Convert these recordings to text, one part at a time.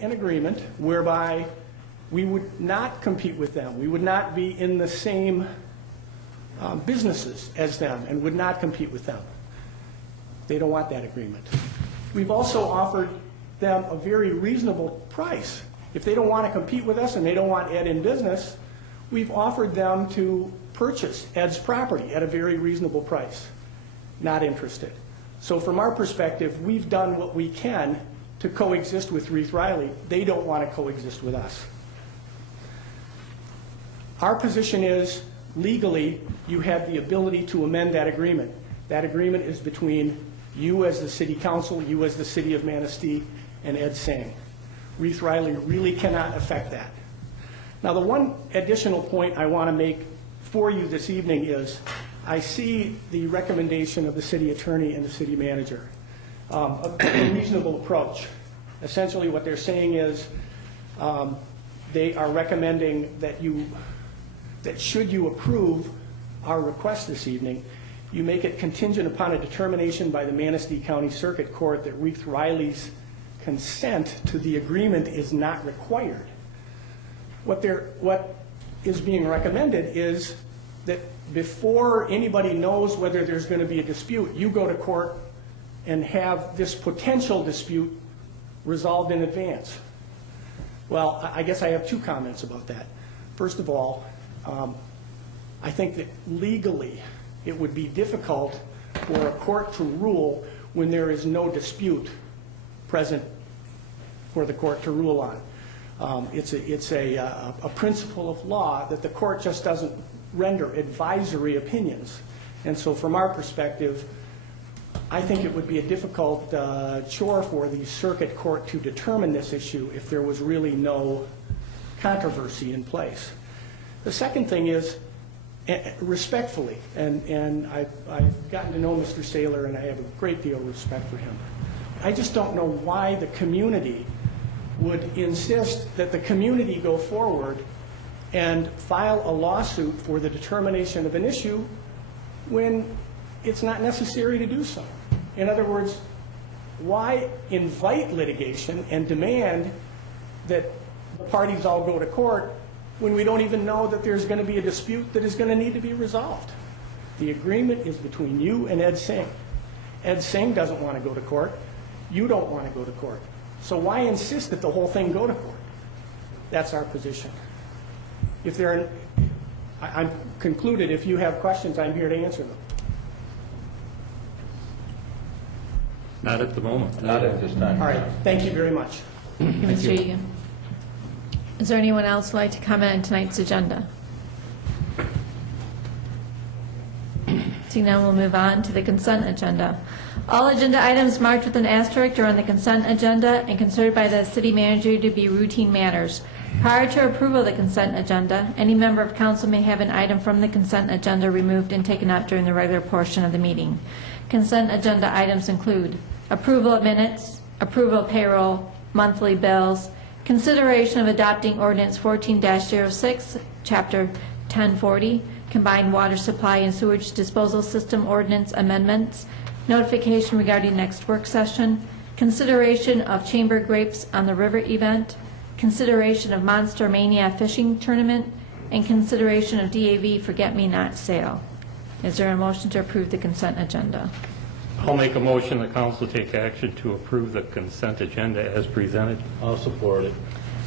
An agreement whereby we would not compete with them. We would not be in the same businesses as them and would not compete with them. They don't want that agreement. We've also offered them a very reasonable price. If they don't want to compete with us and they don't want Ed in business, we've offered them to purchase Ed's property at a very reasonable price. Not interested. So from our perspective, we've done what we can to coexist with Reith Riley. They don't want to coexist with us. Our position is, legally, you have the ability to amend that agreement. That agreement is between you as the City Council, you as the City of Manistee, and Ed Singh. Reith Riley really cannot affect that. Now, the one additional point I want to make for you this evening is, I see the recommendation of the City Attorney and the City Manager. A reasonable approach. Essentially what they're saying is they are recommending that should you approve our request this evening, you make it contingent upon a determination by the Manistee County Circuit Court that Reith Riley's consent to the agreement is not required. What is being recommended is that before anybody knows whether there's going to be a dispute, you go to court and have this potential dispute resolved in advance. Well, I guess I have two comments about that. First of all, I think that legally it would be difficult for a court to rule when there is no dispute present for the court to rule on. It's a principle of law that the court just doesn't render advisory opinions. And so from our perspective, I think it would be a difficult chore for the circuit court to determine this issue if there was really no controversy in place. The second thing is, respectfully, and I've gotten to know Mr. Saylor and I have a great deal of respect for him. I just don't know why the community would insist that the community go forward and file a lawsuit for the determination of an issue when it's not necessary to do so. In other words, why invite litigation and demand that the parties all go to court when we don't even know that there's going to be a dispute that is going to need to be resolved? The agreement is between you and Ed Singh. Ed Singh doesn't want to go to court. You don't want to go to court. So why insist that the whole thing go to court? That's our position. If there are, I'm concluded. If you have questions, I'm here to answer them. Not at the moment. Not at this time. All right. Thank you very much. Thank you, Mr. Egan. Is there anyone else who would like to comment on tonight's agenda? Seeing none, we'll move on to the consent agenda. All agenda items marked with an asterisk are on the consent agenda and considered by the city manager to be routine matters. Prior to approval of the consent agenda, any member of council may have an item from the consent agenda removed and taken up during the regular portion of the meeting. Consent agenda items include approval of minutes, approval of payroll, monthly bills, consideration of adopting ordinance 14-06, chapter 1040, combined water supply and sewage disposal system ordinance amendments, notification regarding next work session, consideration of chamber grapes on the river event, consideration of Monster Mania fishing tournament, and consideration of DAV Forget-Me-Not sale. Is there a motion to approve the consent agenda? I'll make a motion the council take action to approve the consent agenda as presented. I'll support it.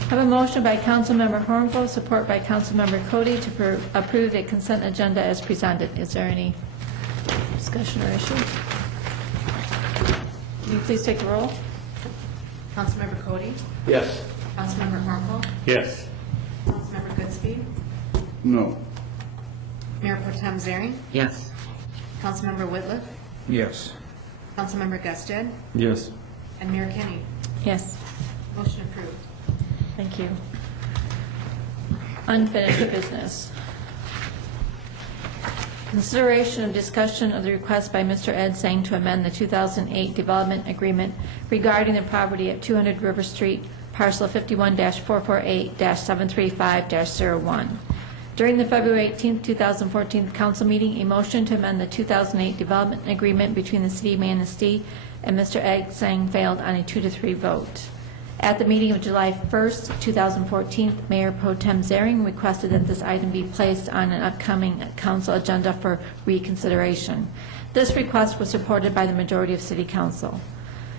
I have a motion by Councilmember Hornfeld, support by Councilmember Cody to approve the consent agenda as presented. Is there any discussion or issue? Will you please take the roll? Councilmember Cody? Yes. Councilmember Hornfeld? Yes. Councilmember Goodspeed? No. Mayor Pro Tem Zering? Yes. Councilmember Whitliff? Yes. Councilmember Gusted? Yes. And Mayor Kenny? Yes. Motion approved. Thank you. Unfinished business. Consideration and discussion of the request by Mr. Ed Sang to amend the 2008 development agreement regarding the property at 200 River Street, parcel 51-448-735-01. During the February 18, 2014 council meeting, a motion to amend the 2008 development agreement between the City of Manistee and Mr. Ed Sang failed on a 2-3 vote. At the meeting of July 1st, 2014, Mayor Pro Tem Zering requested that this item be placed on an upcoming council agenda for reconsideration. This request was supported by the majority of City Council.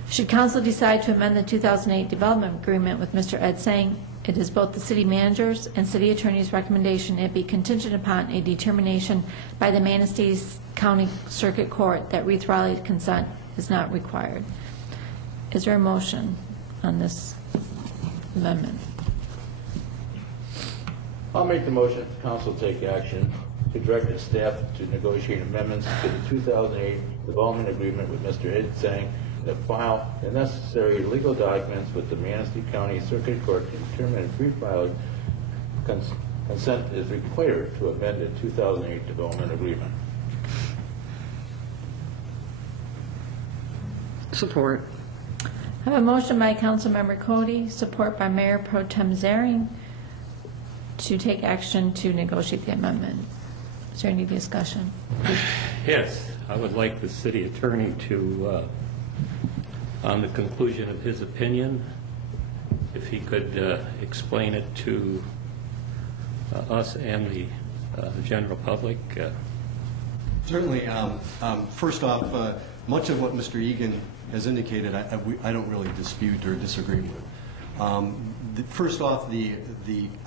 Should Council decide to amend the 2008 development agreement with Mr. Ed Sang, it is both the City Manager's and City Attorney's recommendation it be contingent upon a determination by the Manistee County Circuit Court that Reith Riley's consent is not required. Is there a motion on this amendment? I'll make the motion that the council take action to direct its staff to negotiate amendments to the 2008 development agreement with Mr. Ed Sang, that file the necessary legal documents with the Manistee County Circuit Court to determine if pre-filing consent is required to amend the 2008 development agreement. Support. I have a motion by Councilmember Cody, support by Mayor Pro Tem Zering to take action to negotiate the amendment. Is there any discussion? Yes, I would like the city attorney to, on the conclusion of his opinion, if he could explain it to us and the general public. Certainly. First off, much of what Mr. Egan has indicated, I don't really dispute or disagree with. First off, the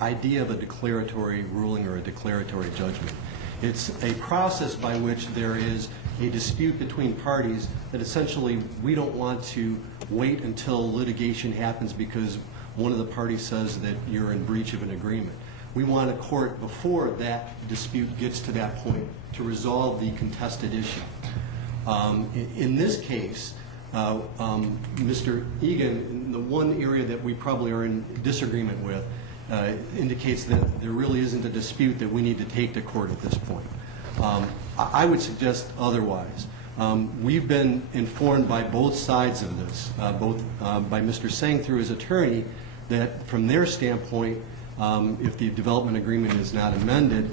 idea of a declaratory ruling or a declaratory judgment. It's a process by which there is a dispute between parties that essentially we don't want to wait until litigation happens because one of the parties says that you're in breach of an agreement. We want a court, before that dispute gets to that point, to resolve the contested issue. In this case, Mr. Egan, the one area that we probably are in disagreement with, indicates that there really isn't a dispute that we need to take to court at this point. I would suggest otherwise. We've been informed by both sides of this, both by Mr. Sang through his attorney, that from their standpoint, if the development agreement is not amended,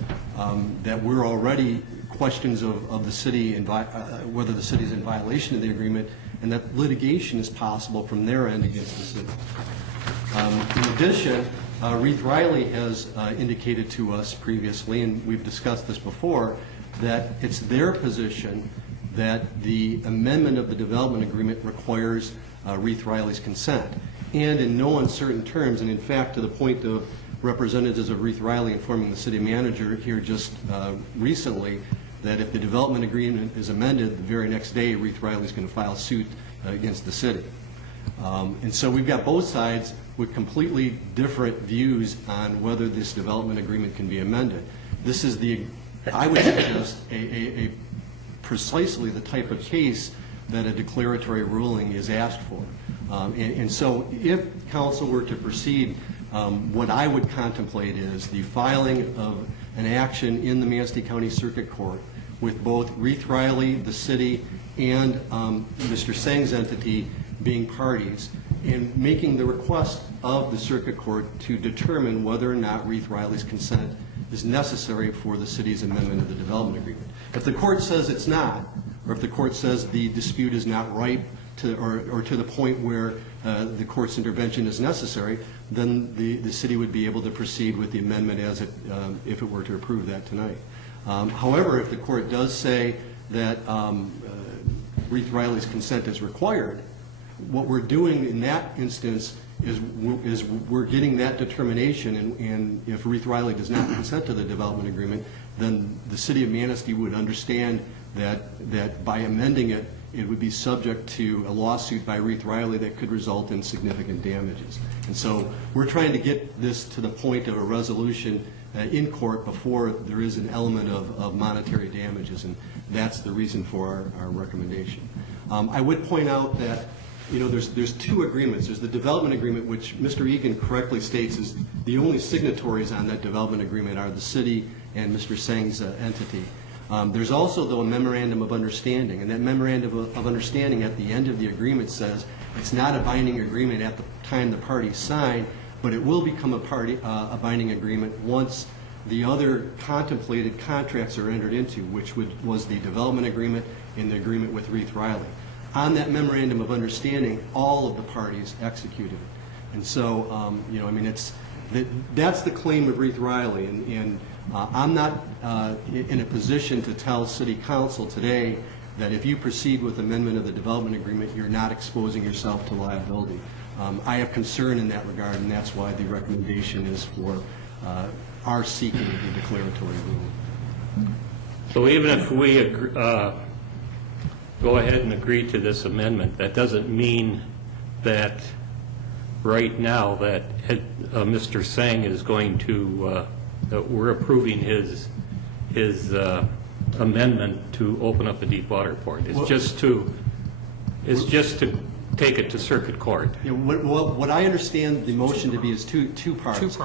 that we're already questions of the city, whether the city is in violation of the agreement, and that litigation is possible from their end against the city. In addition, Reith Riley has indicated to us previously, and we've discussed this before, that it's their position that the amendment of the development agreement requires Reith Riley's consent. And in no uncertain terms, and in fact to the point of representatives of Reith Riley informing the city manager here just recently that if the development agreement is amended, the very next day Reith Riley is going to file suit against the city. And so we've got both sides with completely different views on whether this development agreement can be amended. This is I would suggest, precisely the type of case that a declaratory ruling is asked for. And so if council were to proceed, what I would contemplate is the filing of an action in the Manistee County Circuit Court with both Reith Riley, the city, and Mr. Sang's entity being parties, and making the request of the Circuit Court to determine whether or not Reith Riley's consent is necessary for the city's amendment of the development agreement. If the court says it's not, or if the court says the dispute is not ripe or to the point where the court's intervention is necessary, then the city would be able to proceed with the amendment as if it were to approve that tonight. However, if the court does say that Reith Riley's consent is required, what we're doing in that instance is we're getting that determination, and if Reith Riley does not consent to the development agreement, then the city of Manistee would understand that by amending it, it would be subject to a lawsuit by Reith Riley that could result in significant damages. And so we're trying to get this to the point of a resolution in court before there is an element of monetary damages, and that's the reason for our recommendation. I would point out that there's two agreements. There's the development agreement, which Mr. Egan correctly states is the only signatories on that development agreement are the city and Mr. Sang's entity. There's also, though, a memorandum of understanding, and that memorandum of understanding at the end of the agreement says it's not a binding agreement at the time the parties sign, but it will become a binding agreement once the other contemplated contracts are entered into, which was the development agreement and the agreement with Reith Riley. On that memorandum of understanding, all of the parties executed it. And so, that's the claim of Reith Riley, and I'm not in a position to tell City Council today that if you proceed with amendment of the development agreement, you're not exposing yourself to liability. I have concern in that regard, and that's why the recommendation is for our seeking the declaratory agreement. So even if we go ahead and agree to this amendment, that doesn't mean that right now that Mr. Sang is going to, that we're approving his amendment to open up a deep water port. It's just to take it to circuit court. Yeah, what I understand the motion to be is two parts.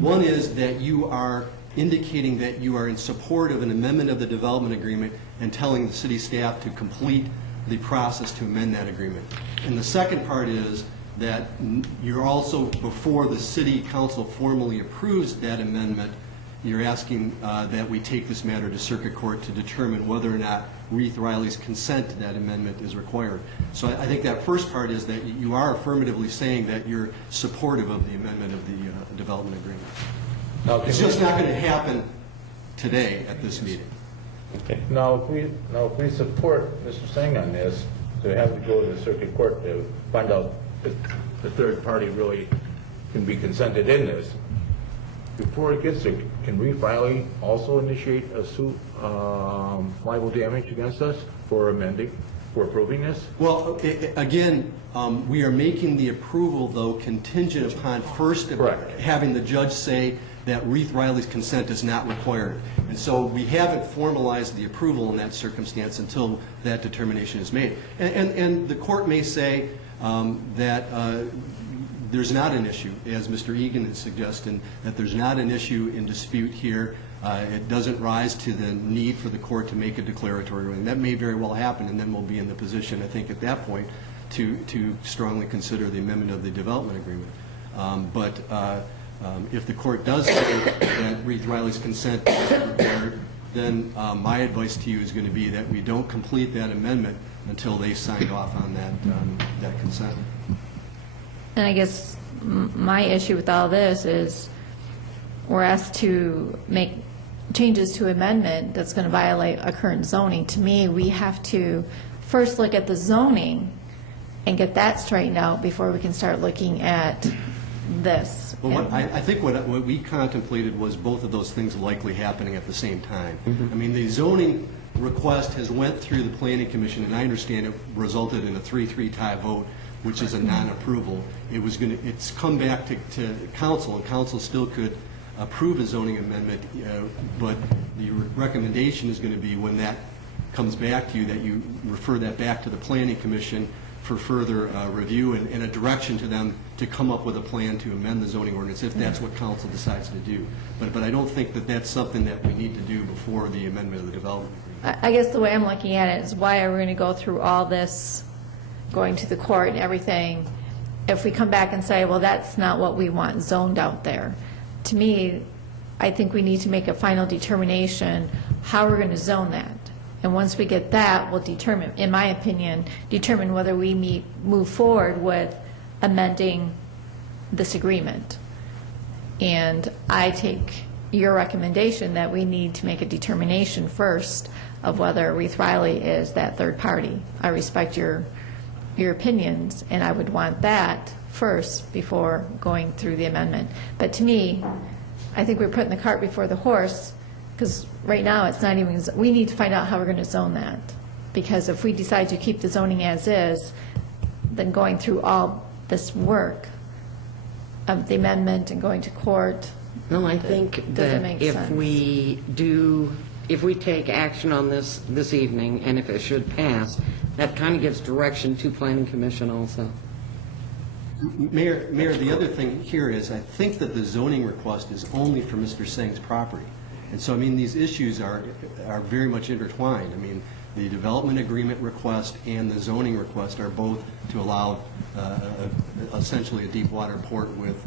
One is that you are indicating that you are in support of an amendment of the development agreement and telling the city staff to complete the process to amend that agreement. And the second part is that you're also, before the city council formally approves that amendment, you're asking that we take this matter to circuit court to determine whether or not Reith Riley's consent to that amendment is required. So I think that first part is that you are affirmatively saying that you're supportive of the amendment of the development agreement. Now, It's just not going to happen today at this meeting. Okay. Now, if we support Mr. Singh on this, to have to go to the circuit court to find out if the third party really can be consented in this, before it gets there, can Reith Riley also initiate a suit, liable damage against us for amending, for approving this? Well, again, we are making the approval, though, contingent upon first Correct. having the judge say that Reith Riley's consent is not required. And so we haven't formalized the approval in that circumstance until that determination is made. And the court may say that there's not an issue, as Mr. Egan is suggesting, that there's not an issue in dispute here. It doesn't rise to the need for the court to make a declaratory ruling. That may very well happen, and then we'll be in the position, I think, at that point, to strongly consider the amendment of the development agreement. But if the court does say that Reith Riley's consent is required, then my advice to you is going to be that we don't complete that amendment until they sign off on that consent. And I guess my issue with all this is we're asked to make changes to amendment that's going to violate a current zoning. To me, we have to first look at the zoning and get that straightened out before we can start looking at this. Well, I think what we contemplated was both of those things likely happening at the same time. I mean, the zoning request has went through the Planning Commission, and I understand it resulted in a 3-3 tie vote, which is a non-approval. It's come back to council, and council still could approve a zoning amendment, but the recommendation is going to be when that comes back to you, that you refer that back to the Planning Commission for further review and a direction to them to come up with a plan to amend the zoning ordinance if that's what council decides to do. But I don't think that that's something that we need to do before the amendment of the development agreement. I guess the way I'm looking at it is, why are we going to go through all this, going to the court and everything, if we come back and say, well, that's not what we want zoned out there? To me, I think we need to make a final determination how we're going to zone that. And once we get that, we'll determine, in my opinion, whether we move forward with amending this agreement. And I take your recommendation that we need to make a determination first of whether Reith Riley is that third party. I respect your opinions, and I would want that first before going through the amendment. But to me, I think we're putting the cart before the horse, because right now it's not even, we need to find out how we're going to zone that. Because if we decide to keep the zoning as is, then going through all this work of the amendment and going to court, No, I think doesn't that make if sense. we do if we take action on this evening, and if it should pass, that kind of gives direction to Planning Commission also. Mayor, the other thing here is, I think that the zoning request is only for Mr. Singh's property. And so, I mean, these issues are very much intertwined. I mean, the development agreement request and the zoning request are both to allow essentially a deep water port with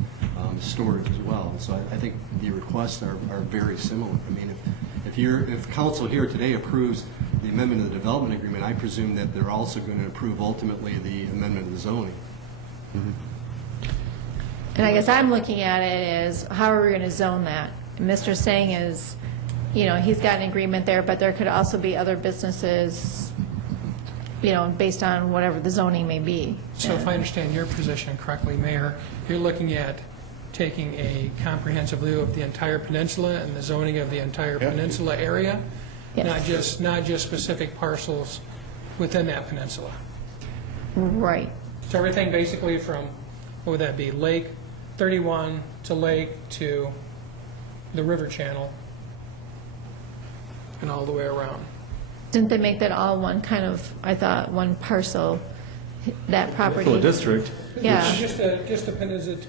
storage as well. And so I think the requests are very similar. I mean, if council here today approves the amendment of the development agreement, I presume that they're also going to approve ultimately the amendment of the zoning. And I guess I'm looking at it as, how are we going to zone that? And Mr. Singh is, you know, he's got an agreement there, but there could also be other businesses, you know, based on whatever the zoning may be. So if I understand your position correctly, Mayor, you're looking at taking a comprehensive view of the entire peninsula and the zoning of the entire peninsula area, Yes. not just specific parcels within that peninsula. Right. So everything basically from, what would that be, Lake 31 to Lake to the river channel and all the way around. Didn't they make that all one kind of, I thought, one parcel, that property? Peninsula District. Yeah. Does the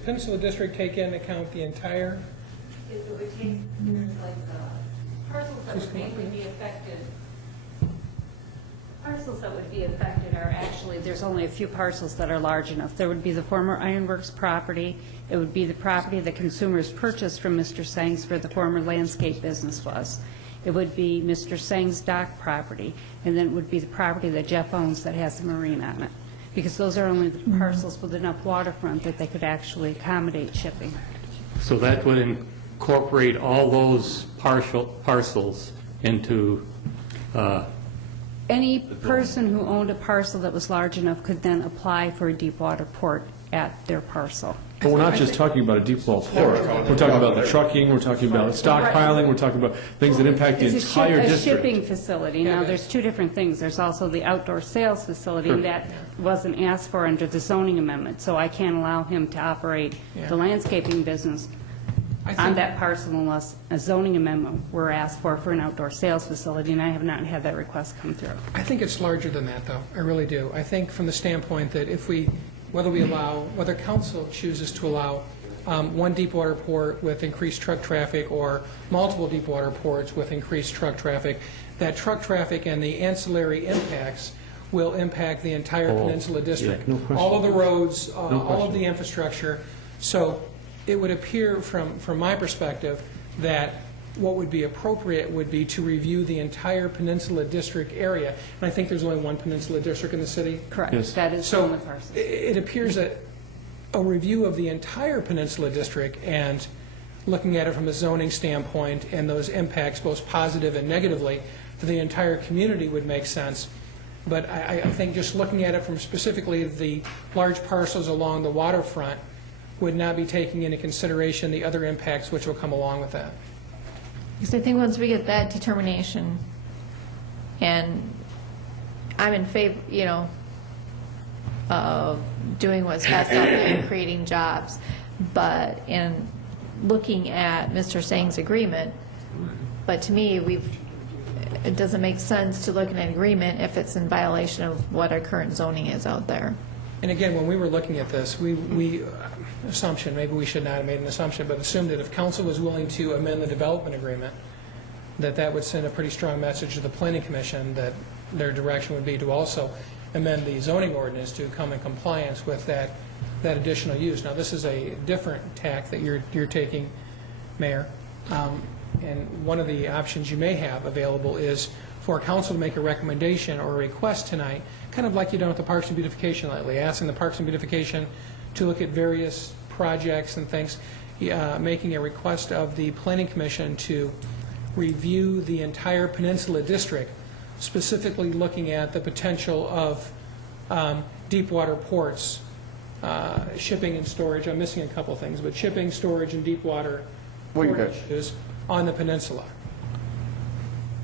Peninsula District take into account the entire? It would take, there's like parcels that would be affected. Parcels that would be affected are actually, there's only a few parcels that are large enough. There would be the former Ironworks property. It would be the property that consumers purchased from Mr. Sang's where the former landscape business was. It would be Mr. Sang's dock property, and then it would be the property that Jeff owns that has a marina on it. Because those are only the parcels with enough waterfront that they could actually accommodate shipping. So that would incorporate all those parcels into, Any person who owned a parcel that was large enough could then apply for a deep water port at their parcel. But we're not just talking about a deep well port. We're talking about the trucking, we're talking about stockpiling, we're talking about things that impact the It's entire a district. shipping facility. Now, there's two different things. There's also the outdoor sales facility, and that wasn't asked for under the zoning amendment, so I can't allow him to operate the landscaping business on that parcel unless a zoning amendment were asked for an outdoor sales facility, and I have not had that request come through. I think it's larger than that, though. I really do. I think from the standpoint that whether council chooses to allow one deep water port with increased truck traffic or multiple deep water ports with increased truck traffic, that truck traffic and the ancillary impacts will impact the entire peninsula district. no question. All of the roads, all of the infrastructure. So it would appear from my perspective that what would be appropriate would be to review the entire peninsula district area. And I think there's only one peninsula district in the city. Correct. Yes. That is the So only parcel. it appears that a review of the entire peninsula district and looking at it from a zoning standpoint and those impacts, both positive and negatively, to the entire community would make sense. But I think just looking at it from specifically the large parcels along the waterfront would not be taking into consideration the other impacts which will come along with that. Because I think once we get that determination, and I'm in favor, you know, of doing what's best out there and creating jobs, but in looking at Mr. Sang's agreement, but to me, it doesn't make sense to look at an agreement if it's in violation of what our current zoning is out there. And again, when we were looking at this, assumption, maybe we should not have made an assumption, but assumed that if council was willing to amend the development agreement, that would send a pretty strong message to the planning commission that their direction would be to also amend the zoning ordinance to come in compliance with that additional use. Now, this is a different tack that you're taking, Mayor, and one of the options you may have available is for council to make a recommendation or a request tonight, kind of like you've done with the Parks and Beautification lately, asking the Parks and Beautification to look at various projects and things, making a request of the Planning Commission to review the entire Peninsula District, specifically looking at the potential of deep water ports, shipping and storage. I'm missing a couple things, but shipping, storage, and deep water port issues on the peninsula.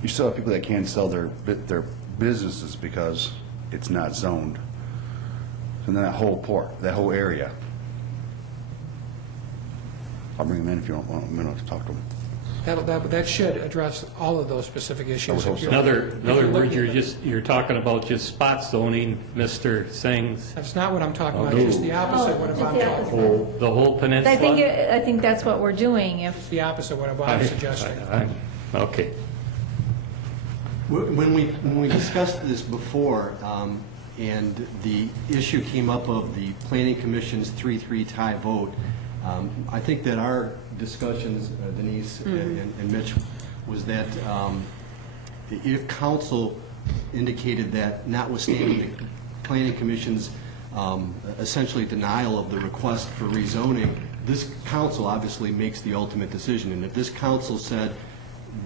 You still have people that can't sell their businesses because it's not zoned. And then that whole port, that whole area. I'll bring them in if you don't want me to talk to them. That should address all of those specific issues. hope In other words, you're talking about just spot zoning, Mr. Singh's, That's not what I'm talking about, just the opposite of what I'm talking. the whole peninsula? I think that's what we're doing. If The opposite of what I'm suggesting. Okay. When we discussed this before, and the issue came up of the Planning Commission's 3-3 tie vote, I think that our discussions, Denise and Mitch, was that if council indicated that notwithstanding the Planning Commission's essentially denial of the request for rezoning, this council obviously makes the ultimate decision. And if this council said,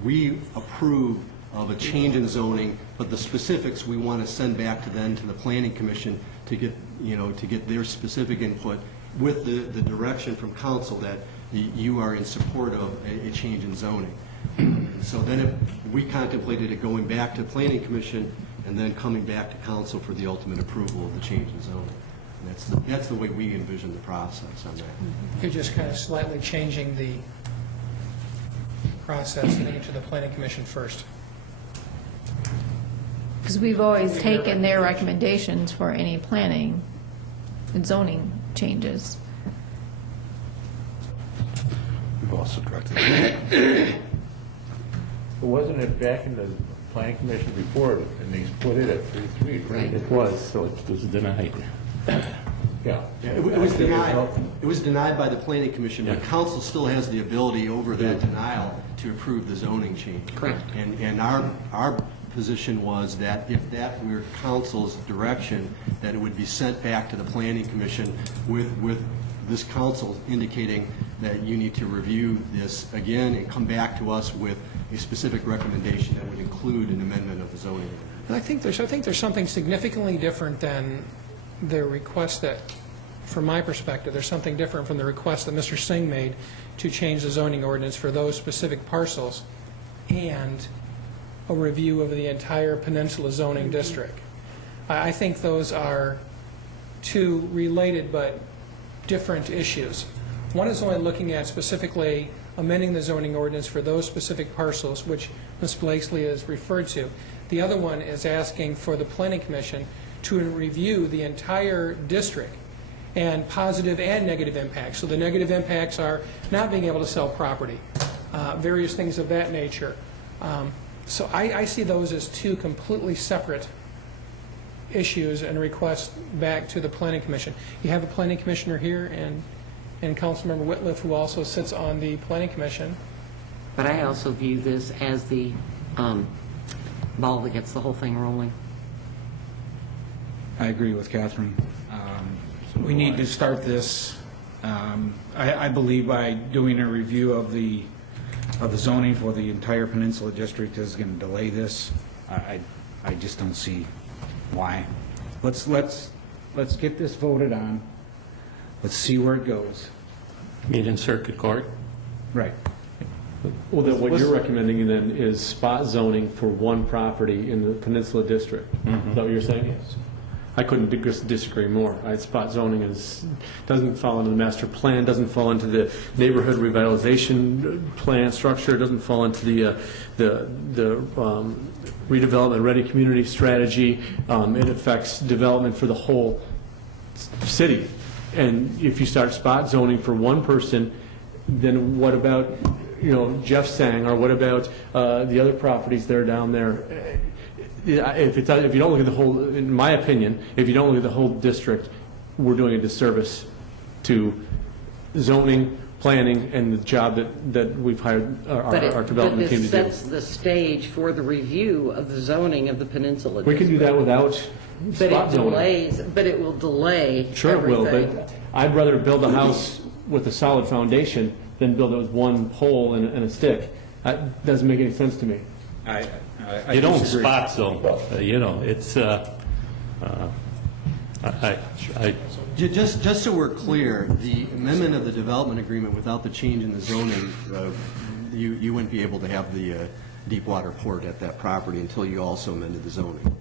we approve of a change in zoning, but the specifics we want to send back to the Planning Commission to get, to get their specific input with the direction from council that you are in support of a change in zoning. So then if we contemplated it going back to Planning Commission and then coming back to council for the ultimate approval of the change in zoning. And that's the way we envision the process on that. You're just kind of slightly changing the process, sending it to the Planning Commission first. Because we've always taken their recommendations for any planning and zoning changes. We've also directed. Wasn't it back in the planning commission before, and they split it at 3-3, right? It was, so it was denied. Yeah. It was denied. It was denied by the Planning Commission, but Yeah. council still has the ability over that denial to approve the zoning change. Correct. And our position was that if that were council's direction, that it would be sent back to the Planning Commission with this council indicating that you need to review this again and come back to us with a specific recommendation that would include an amendment of the zoning. And I think there's something significantly different than the request that, from my perspective, there's something different from the request that Mr. Singh made to change the zoning ordinance for those specific parcels and a review of the entire peninsula zoning district. I think those are two related but different issues. One is only looking at specifically amending the zoning ordinance for those specific parcels, which Ms. Blakesley has referred to. The other one is asking for the Planning Commission to review the entire district and positive and negative impacts. So the negative impacts are not being able to sell property, various things of that nature. So I see those as two completely separate issues and requests back to the Planning Commission. You have a Planning Commissioner here and Councilmember Whitliff, who also sits on the Planning Commission. But I also view this as the ball that gets the whole thing rolling. I agree with Catherine. We need to start this, I believe, by doing a review of the zoning for the entire Peninsula District is going to delay this. I just don't see why. Let's get this voted on. Let's see where it goes. Meet in circuit court. Right. Well, then what you're recommending then is spot zoning for one property in the Peninsula District. Is that what you're saying? Yes. I couldn't disagree more. Spot zoning doesn't fall into the master plan, doesn't fall into the neighborhood revitalization plan structure, doesn't fall into the redevelopment ready community strategy. It affects development for the whole city. And if you start spot zoning for one person, then what about, Jeff Sang, or what about the other properties that are down there? If you don't look at the whole, in my opinion, if you don't look at the whole district, we're doing a disservice to zoning, planning, and the job that we've hired our development team to do. But this sets the stage for the review of the zoning of the Peninsula We District. can do that without spot zoning. But it will delay Sure it will, everything. but I'd rather build a house with a solid foundation than build it with one pole and a stick. That doesn't make any sense to me. You don't disagree. spot zone, it's, Just so we're clear, the amendment of the development agreement without the change in the zoning, you wouldn't be able to have the deep water port at that property until you also amended the zoning.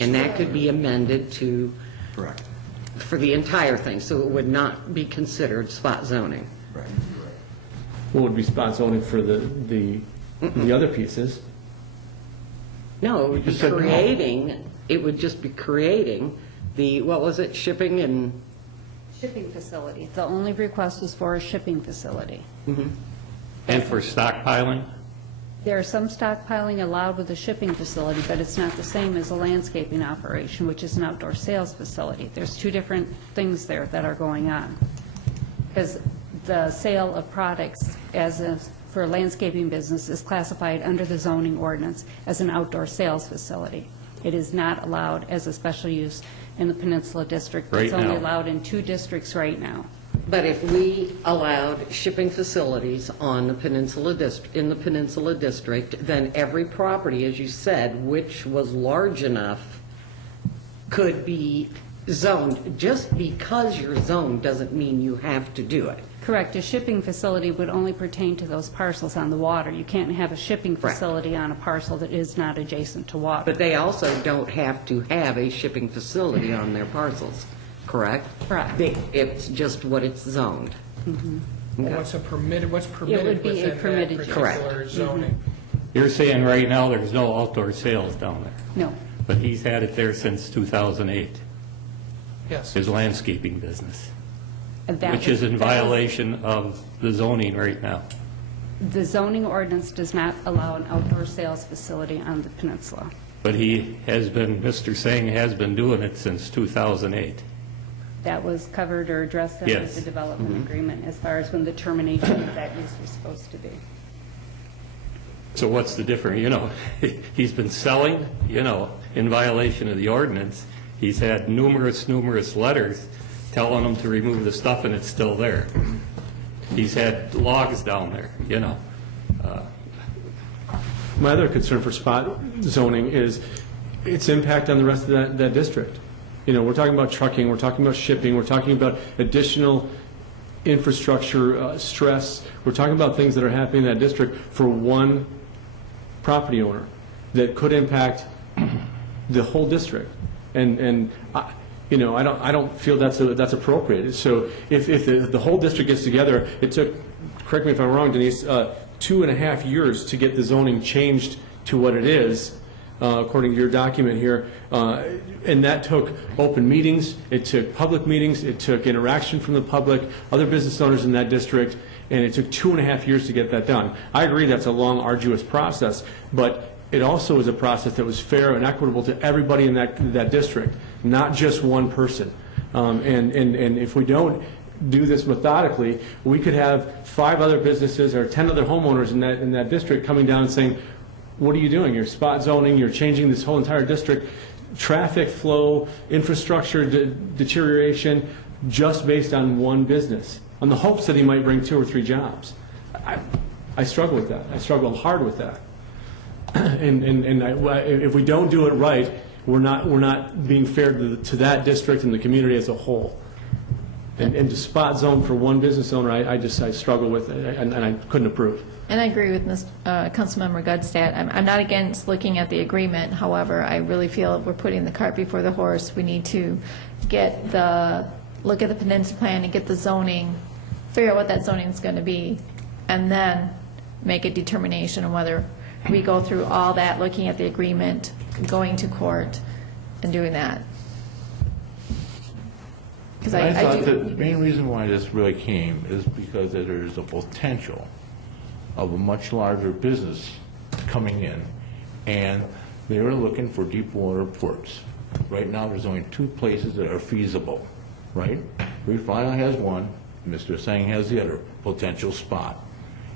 And that could be amended to, Correct. for the entire thing, so it would not be considered spot zoning. Right. what would be spot zoning for the other pieces. No, it would be just said no. creating, it would just be creating the, what was it, shipping and, Shipping facility. The only request was for a shipping facility. And for stockpiling? There is some stockpiling allowed with a shipping facility, but it's not the same as a landscaping operation, which is an outdoor sales facility. There's two different things there that are going on. Because the sale of products for a landscaping business is classified under the zoning ordinance as an outdoor sales facility. It is not allowed as a special use in the Peninsula District. Right It's only now. allowed in 2 districts right now. but if we allowed shipping facilities on the in the Peninsula District, then every property, as you said, which was large enough, could be zoned. Just because you're zoned doesn't mean you have to do it. Correct. A shipping facility would only pertain to those parcels on the water. You can't have a shipping Correct. facility on a parcel that is not adjacent to water. But they also don't have to have a shipping facility on their parcels, correct? Correct. It's just what it's zoned. Okay. What's permitted would be a within permitted that use. particular zoning. You're saying right now there's no outdoor sales down there, No. but he's had it there since 2008, Yes. his landscaping business, And that which was- is in that was- violation of the zoning right now. The zoning ordinance does not allow an outdoor sales facility on the peninsula. But Mr. Singh has been doing it since 2008. That was covered or addressed under Yes. the development agreement as far as when the termination of that use was supposed to be. So what's the difference? He's been selling, in violation of the ordinance. He's had numerous letters telling him to remove the stuff, and it's still there. He's had logs down there, My other concern for spot zoning is its impact on the rest of that district. We're talking about trucking, we're talking about shipping, we're talking about additional infrastructure stress. We're talking about things that are happening in that district for one property owner that could impact the whole district. And I don't feel that's appropriate. So if the whole district gets together, it took, correct me if I'm wrong, Denise, 2.5 years to get the zoning changed to what it is, according to your document here. And that took open meetings, it took public meetings, it took interaction from the public, other business owners in that district, and it took 2.5 years to get that done. I agree that's a long, arduous process, but it also was a process that was fair and equitable to everybody in that district, not just one person. And if we don't do this methodically, we could have 5 other businesses or 10 other homeowners in that district coming down and saying, what are you doing? You're spot zoning, you're changing this whole entire district, traffic flow, infrastructure deterioration, just based on one business, on the hopes that he might bring 2 or 3 jobs. I struggle with that. I struggle hard with that. If we don't do it right, we're not being fair to that district and the community as a whole. And to spot zone for one business owner, I struggle with it, and I couldn't approve. And I agree with Councilmember Gudstadt. I'm not against looking at the agreement. However, I really feel we're putting the cart before the horse. We need to look at the peninsula plan and get the zoning, figure out what that zoning is going to be, and then make a determination on whether we go through all that, looking at the agreement, going to court, and doing that. Because I thought that the main reason why this really came is because there's a potential of a much larger business coming in, and they were looking for deep water ports. Right now, there's only 2 places that are feasible, right? Reef Island has one, Mr. Sang has the other potential spot.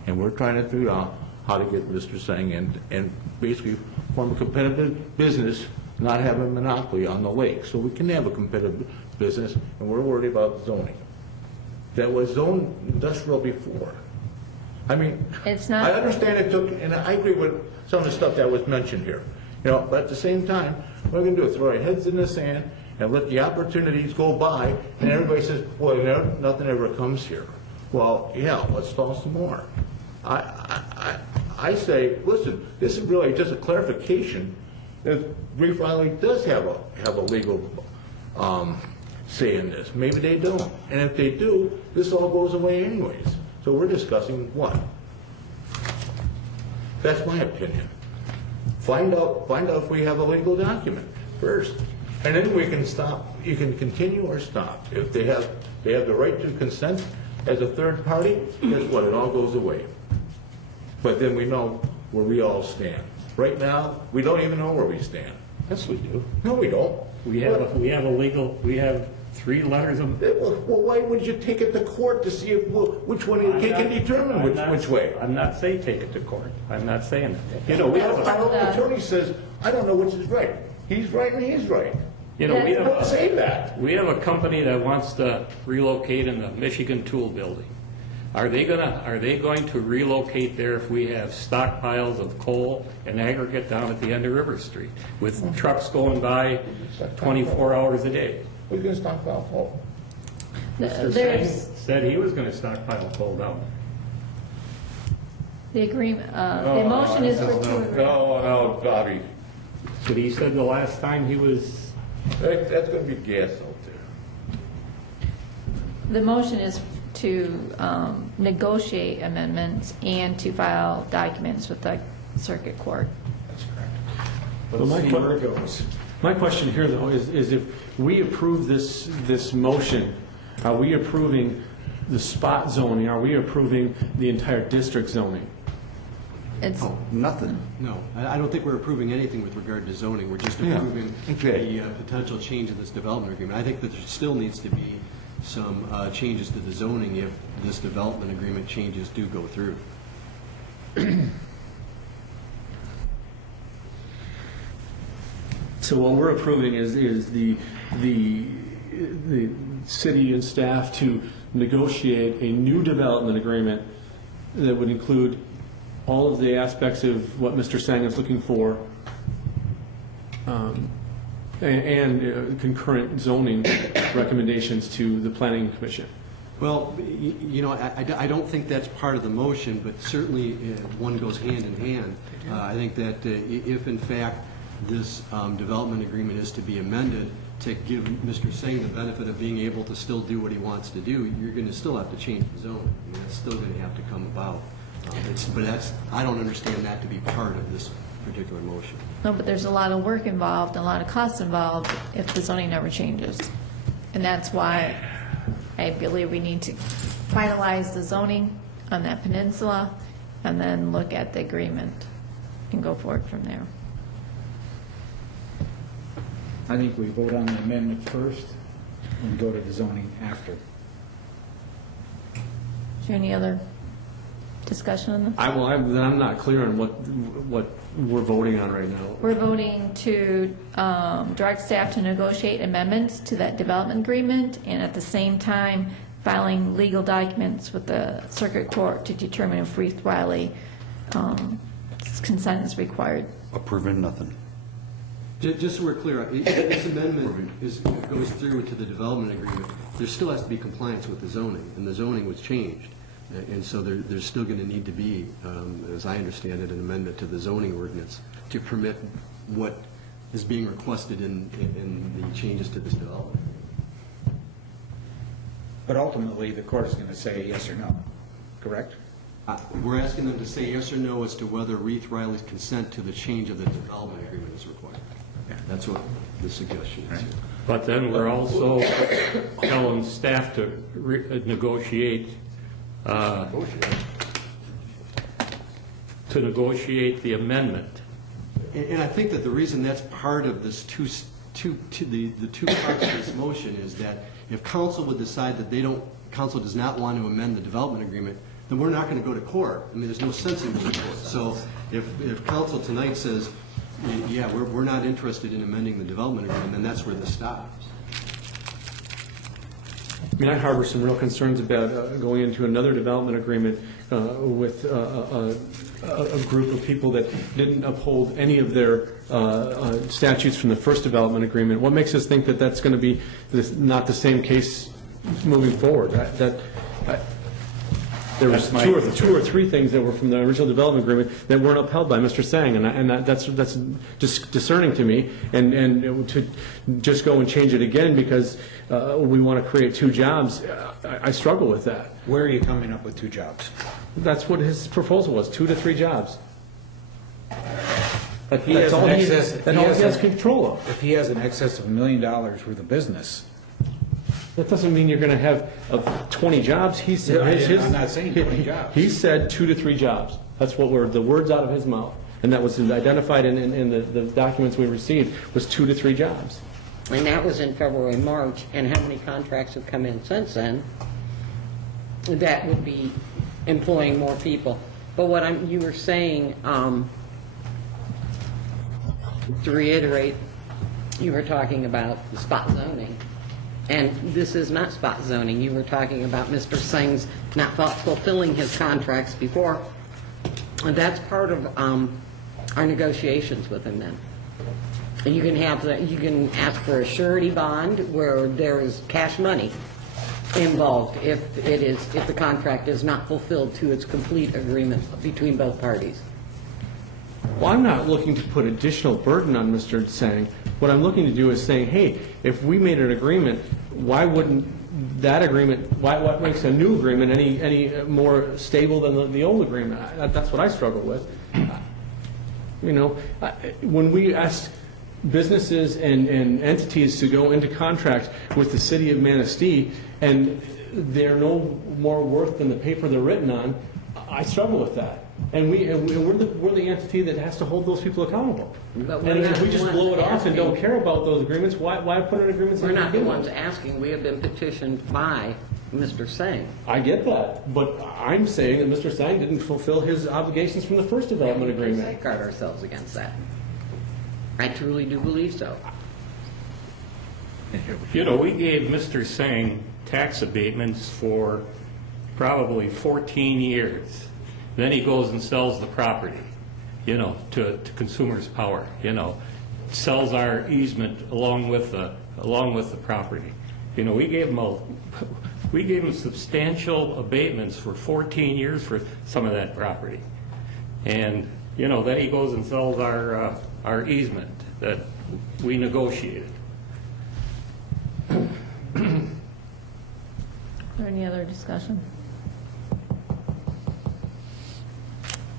And we're trying to figure out how to get Mr. Sang in and basically form a competitive business, not have a monopoly on the lake. So we can have a competitive business, and we're worried about zoning. That was zoned industrial before. I mean, It's not- I understand it took, and I agree with some of the stuff that was mentioned here. But at the same time, what we're going to do is throw our heads in the sand and let the opportunities go by, and everybody says, well, nothing ever comes here. Well, yeah, let's stall some more. I say, listen, this is really just a clarification that Reef Island does have a legal say in this. Maybe they don't. And if they do, this all goes away anyways. So we're discussing what? That's my opinion. Find out if we have a legal document first. And then we can stop, you can continue or stop. If they have the right to consent as a third party, guess what, it all goes away. But then we know where we all stand. Right now, we don't even know where we stand. Yes, we do. No, we don't. We have 3 letters of... Well, why would you take it to court to see which one you can determine which way? I'm not saying take it to court. I'm not saying that. You know, we have I know the a... attorney says, I don't know which is right. He's right and he's right. You know, Don't say that. we have a company that wants to relocate in the Michigan Tool Building. Are they going to relocate there if we have stockpiles of coal and aggregate down at the end of River Street with trucks going by 24 hours a day? We're going to stockpile coal. Mr. Singh said he was going to stockpile coal down The agreement, the motion is for two. No, Bobby. But he said the last time he was... That's going to be gas out there. The motion is to negotiate amendments and to file documents with the circuit court. That's correct. Well, Let's see where it goes. My question here, though, is if we approve this motion, are we approving the spot zoning? Are we approving the entire district zoning? It's, Oh, nothing. No, I don't think we're approving anything with regard to zoning. We're just approving the potential change in this development agreement. I think that there still needs to be some changes to the zoning if this development agreement changes do go through. So what we're approving is the city and staff to negotiate a new development agreement that would include all of the aspects of what Mr. Sang is looking for, and concurrent zoning recommendations to the Planning Commission. Well, you know, I don't think that's part of the motion, but certainly one goes hand in hand. I think that if in fact this development agreement is to be amended to give Mr. Singh the benefit of being able to still do what he wants to do, you're going to still have to change the zone. I mean, that's still going to have to come about. But I don't understand that to be part of this particular motion. no, but there's a lot of work involved, and a lot of costs involved if the zoning never changes. And that's why I believe we need to finalize the zoning on that peninsula and then look at the agreement and go forward from there. I think we vote on the amendment first and go to the zoning after. Is there any other discussion on this? I'm not clear on what we're voting on right now. We're voting to direct staff to negotiate amendments to that development agreement, and at the same time filing legal documents with the circuit court to determine if Reeve Riley consent is required. Approving nothing. Just so we're clear, if this amendment goes through to the development agreement, there still has to be compliance with the zoning, and the zoning was changed. And so there's still going to need to be, as I understand it, an amendment to the zoning ordinance to permit what is being requested in the changes to this development. But ultimately, the court is going to say yes or no, correct? We're asking them to say yes or no as to whether Reeve Riley's consent to the change of the development agreement is required. That's what the suggestion is. But then we're also telling staff to negotiate the amendment. And I think that the reason that's part of this the two parts of this motion is that if council would decide that council does not want to amend the development agreement, then we're not going to go to court. I mean, there's no sense in going to court. So if council tonight says, yeah, we're not interested in amending the development agreement, then that's where this stops. I mean, I harbor some real concerns about going into another development agreement with a group of people that didn't uphold any of their statutes from the first development agreement. What makes us think that that's going to be there was two or three things that were from the original development agreement that weren't upheld by Mr. Sang, that's just discerning to me, and to just go and change it again because we want to create 2 jobs, I struggle with that. Where are you coming up with 2 jobs? That's what his proposal was, 2 to 3 jobs. He has all an he excess- that's he all has he has a- control of. If he has an excess of $1 million worth of business, That doesn't mean you're going to have 20 jobs. He said, I'm not saying 20 jobs. He said 2 to 3 jobs. That's what were the words out of his mouth. And that was identified in the documents we received, was 2 to 3 jobs. And that was in February, March, and how many contracts have come in since then? That would be employing more people. But what you were saying, to reiterate, you were talking about spot zoning. And this is not spot zoning. You were talking about Mr. Singh's not fulfilling his contracts before. And that's part of our negotiations with him then. And you can ask for a surety bond where there is cash money involved if the contract is not fulfilled to its complete agreement between both parties. Well, I'm not looking to put additional burden on Mr. Sang. What I'm looking to do is saying, hey, if we made an agreement, why wouldn't that agreement, what makes a new agreement any more stable than the old agreement? That's what I struggle with. You know, when we ask businesses and entities to go into contract with the city of Manistee, and they're no more worth than the paper they're written on, I struggle with that. And we're the entity that has to hold those people accountable. But And if we just blow it off and don't care about those agreements, why put in agreements? We're not the ones asking. We have been petitioned by Mr. Singh. I get that, but I'm saying that Mr. Sang didn't fulfill his obligations from the first development We agreement. safeguard ourselves against that. I truly do believe so. You know, we gave Mr. Singh tax abatements for probably 14 years. Then he goes and sells the property, you know, to Consumers Power, you know, sells our easement along with the property. You know, we gave him substantial abatements for 14 years for some of that property. And, you know, then he goes and sells our easement that we negotiated. Is there any other discussion?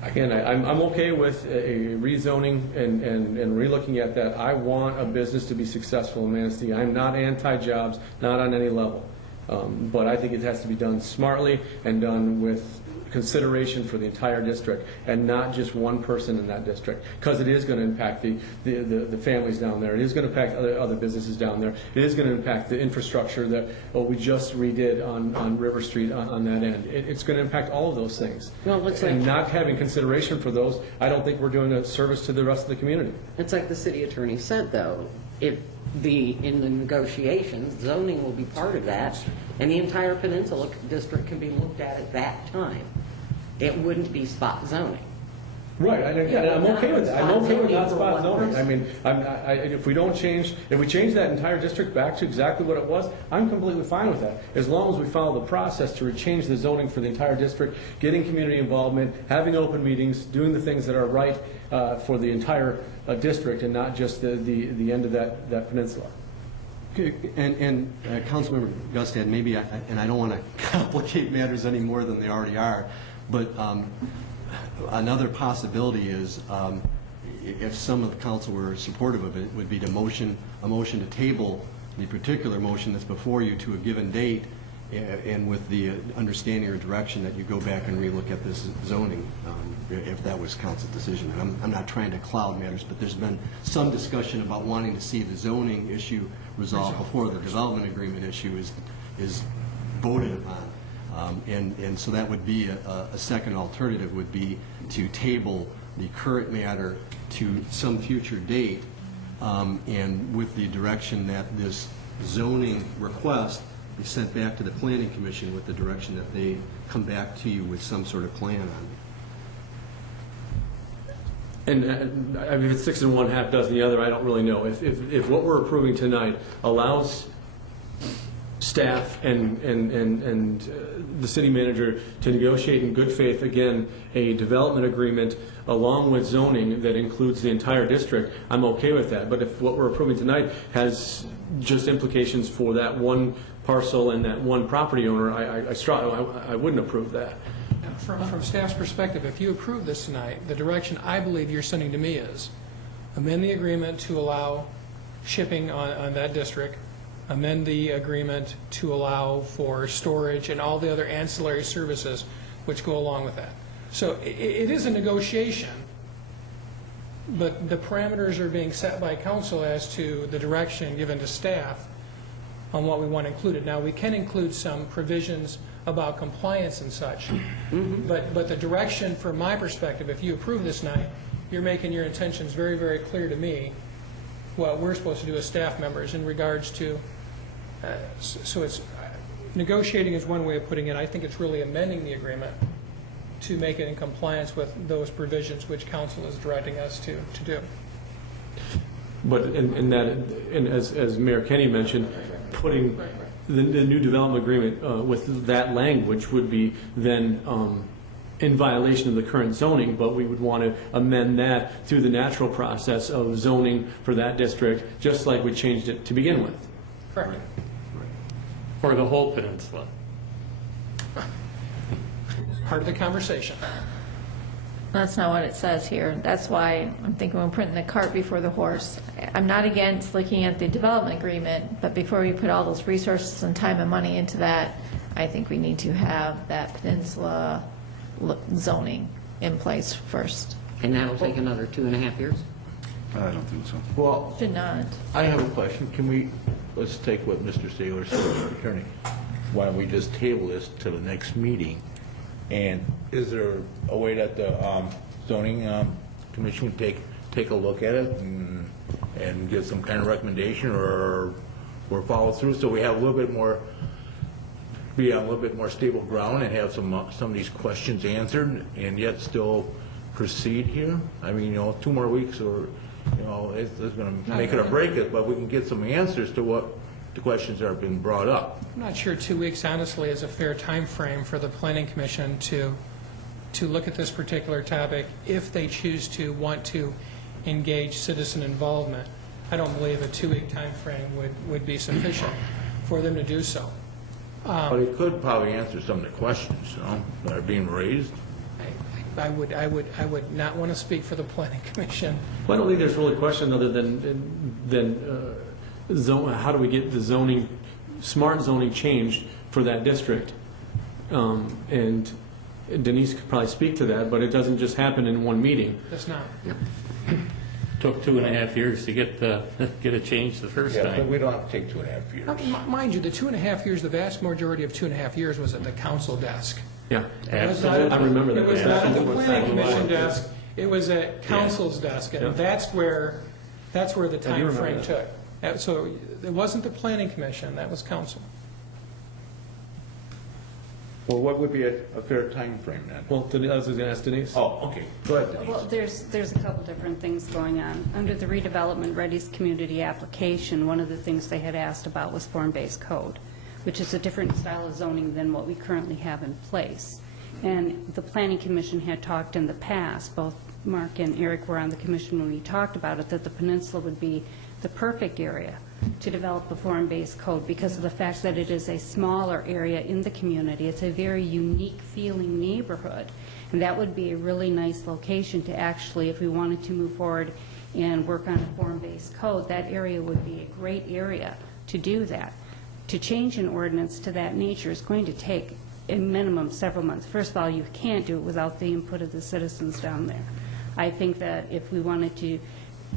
Again, I'm okay with a rezoning and relooking at that. I want a business to be successful in Manistee. I'm not anti-jobs, not on any level. But I think it has to be done smartly and done with consideration for the entire district and not just one person in that district, because it is going to impact the families down there. It is going to impact other businesses down there. It is going to impact the infrastructure that we just redid on River Street on that end. It's going to impact all of those things. Well, it's and like, not having consideration for those, I don't think we're doing a service to the rest of the community. it's like the city attorney said, though, in the negotiations, zoning will be part of that, and the entire peninsula district can be looked at that time. It wouldn't be spot zoning. Right, I'm okay with that. I'm okay with not spot zoning. I mean, if we change that entire district back to exactly what it was, I'm completely fine with that. As long as we follow the process to change the zoning for the entire district, getting community involvement, having open meetings, doing the things that are right for the entire district and not just the end of that peninsula. And Councilmember Gustad, maybe, and I don't want to complicate matters any more than they already are, but another possibility is, if some of the council were supportive of it, would be a motion to table the particular motion that's before you to a given date, and with the understanding or direction that you go back and relook at this zoning, if that was council's decision. And I'm not trying to cloud matters, but there's been some discussion about wanting to see the zoning issue resolved before the development agreement issue is voted upon. And so that would be a second alternative, would be to table the current matter to some future date, and with the direction that this zoning request be sent back to the Planning Commission with the direction that they come back to you with some sort of plan on it. And I mean, if it's 6 and 1/2 dozen the other, I don't really know. If what we're approving tonight allows staff and the city manager to negotiate in good faith, again, a development agreement along with zoning that includes the entire district, I'm okay with that. But if what we're approving tonight has just implications for that one parcel and that one property owner, I wouldn't approve that. From staff's perspective, if you approve this tonight, the direction I believe you're sending to me is amend the agreement to allow shipping on that district, amend the agreement to allow for storage and all the other ancillary services which go along with that. So it is a negotiation, but the parameters are being set by council as to the direction given to staff on what we want included. Now, we can include some provisions about compliance and such, but the direction from my perspective, if you approve this night, you're making your intentions very, very clear to me what we're supposed to do as staff members in regards to, so it's, negotiating is one way of putting it. I think it's really amending the agreement to make it in compliance with those provisions which council is directing us to do. But and as Mayor Kenny mentioned, putting the new development agreement with that language would be then in violation of the current zoning, but we would want to amend that through the natural process of zoning for that district, just like we changed it to begin with. Correct. For the whole peninsula. Part of the conversation. That's not what it says here. That's why I'm thinking we're putting the cart before the horse. I'm not against looking at the development agreement, but before we put all those resources and time and money into that, I think we need to have that peninsula zoning in place first. And that'll take another 2.5 years? I don't think so. Well, Should not. I have a question. Can we, let's take what Mr. Saylor said, Mr. Attorney. Why don't we just table this to the next meeting? And is there a way that the zoning commission can take a look at it and give some kind of recommendation or follow through, so we have a little bit more, be on a little bit more stable ground and have some of these questions answered and yet still proceed here? I mean, 2 more weeks or, it's going to make it or break it, but we can get some answers to what the questions that have been brought up. I'm not sure 2 weeks, honestly, is a fair time frame for the Planning Commission to look at this particular topic if they choose to want to engage citizen involvement. I don't believe a 2-week time frame would be sufficient for them to do so. But it could probably answer some of the questions, that are being raised. I would not want to speak for the Planning Commission. Well, I don't think there's really a question other than how do we get the zoning, smart zoning changed for that district? And Denise could probably speak to that, but it doesn't just happen in one meeting. That's not. Took 2.5 years to get it changed the first Yeah, but time. we don't have to take 2.5 years. Mind you, the 2.5 years, the vast majority of 2.5 years was at the council desk. Yeah, Absolutely. I remember that. It was not at the It was Planning not Commission long. desk, it was at council's desk, and Yeah. that's where the do time remember frame that. took. So it wasn't the Planning Commission, that was council. Well, what would be a fair time frame then? Well, I was going to ask Denise. Oh, okay. Go ahead, Denise. Well, there's a couple different things going on. Under the redevelopment Ready's community application, one of the things they had asked about was form-based code, which is a different style of zoning than what we currently have in place. And the Planning Commission had talked in the past, both Mark and Eric were on the commission when we talked about it, that the peninsula would be the perfect area to develop a form-based code because of the fact that it is a smaller area in the community. It's a very unique feeling neighborhood. And that would be a really nice location to actually, if we wanted to move forward and work on a form-based code, that area would be a great area to do that. To change an ordinance to that nature is going to take a minimum several months. First of all, you can't do it without the input of the citizens down there. I think that if we wanted to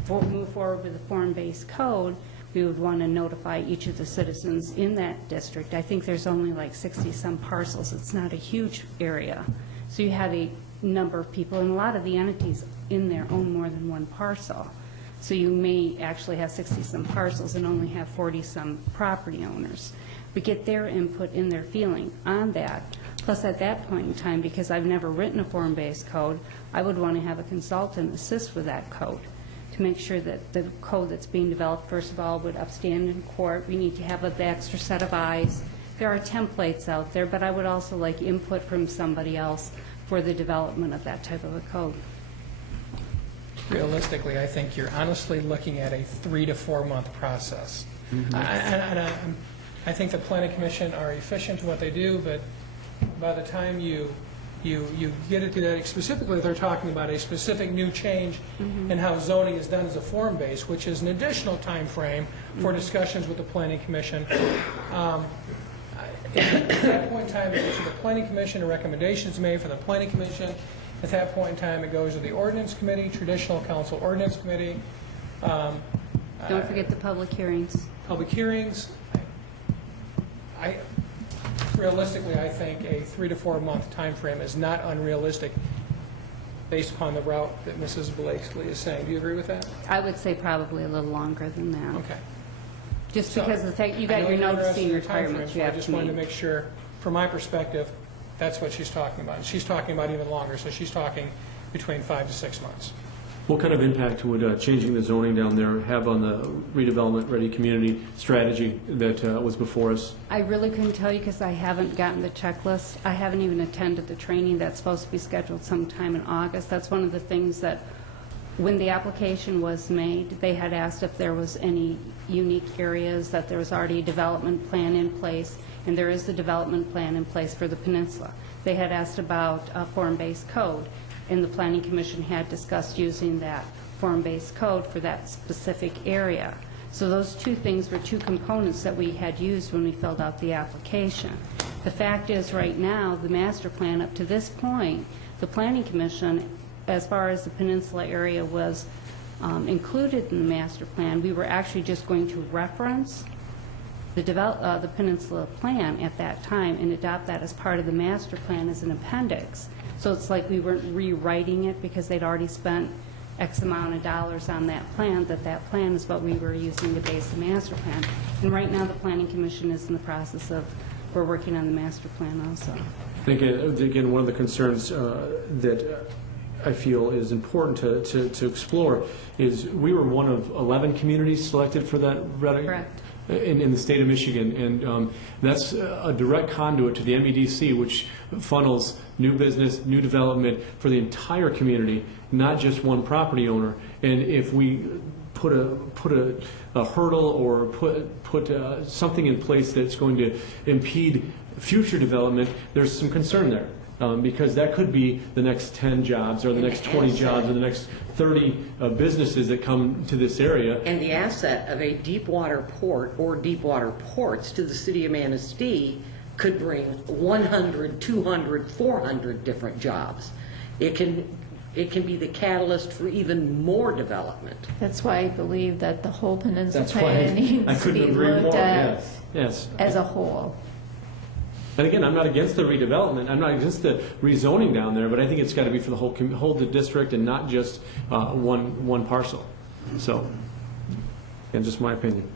move forward with a form-based code, we would want to notify each of the citizens in that district. I think there's only like 60-some parcels. It's not a huge area. So you have a number of people, and a lot of the entities in there own more than one parcel. So you may actually have 60-some parcels and only have 40-some property owners. But get their input and their feeling on that. Plus, at that point in time, because I've never written a form-based code, I would want to have a consultant assist with that code to make sure that the code that's being developed, first of all, would upstand in court. We need to have the extra set of eyes, there are templates out there, but I would also like input from somebody else for the development of that type of a code. Realistically, I think you're honestly looking at a 3 to 4 month process. I think the planning commission are efficient in what they do, but by the time you get it to that, specifically they're talking about a specific new change in how zoning is done as a form base, which is an additional time frame for discussions with the planning commission. At that point in time, it goes to the planning commission, a recommendation is made for the planning commission. At that point in time, it goes to the ordinance committee, traditional council ordinance committee. Don't forget the public hearings. Public hearings. Realistically, I think a 3 to 4 month time frame is not unrealistic based upon the route that Mrs. Blakeslee is saying. Do you agree with that? I would say probably a little longer than that. Okay. Just So, because of the fact you I got know your you're noticing interested in your requirements timeframes, you so I have just to wanted to meet. make sure, from my perspective, that's what she's talking about. She's talking about even longer, so she's talking between 5 to 6 months. What kind of impact would changing the zoning down there have on the redevelopment-ready community strategy that was before us? I really couldn't tell you because I haven't gotten the checklist. I haven't even attended the training that's supposed to be scheduled sometime in August. That's one of the things that, when the application was made, they had asked if there was any unique areas, that there was already a development plan in place, and there is a development plan in place for the peninsula. They had asked about a form-based code, and the Planning Commission had discussed using that form-based code for that specific area. So those two things were two components that we had used when we filled out the application. The fact is, right now, the master plan up to this point, the Planning Commission, as far as the peninsula area was included in the master plan, we were actually just going to reference the peninsula plan at that time and adopt that as part of the master plan as an appendix. So it's like we weren't rewriting it because they'd already spent X amount of dollars on that plan, that plan is what we were using to base the master plan. And right now, the Planning Commission is in the process of, we're working on the master plan also. I think, again, one of the concerns that I feel is important to explore is we were one of 11 communities selected for that. Correct. In the state of Michigan, and that's a direct conduit to the MEDC, which funnels new business, new development for the entire community, not just one property owner. And if we put a hurdle or put something in place that's going to impede future development, there's some concern there. Because that could be the next 10 jobs or the next 20 jobs or the next 30 businesses that come to this area. And the asset of a deep water port or deep water ports to the city of Manistee could bring 100, 200, 400 different jobs. It can be the catalyst for even more development. That's why I believe that the whole peninsula That's why plan I needs to couldn't be agree looked more. at Yes. as a whole. And again, I'm not against the redevelopment. I'm not against the rezoning down there, but I think it's got to be for the whole district and not just one parcel. So, again, just my opinion.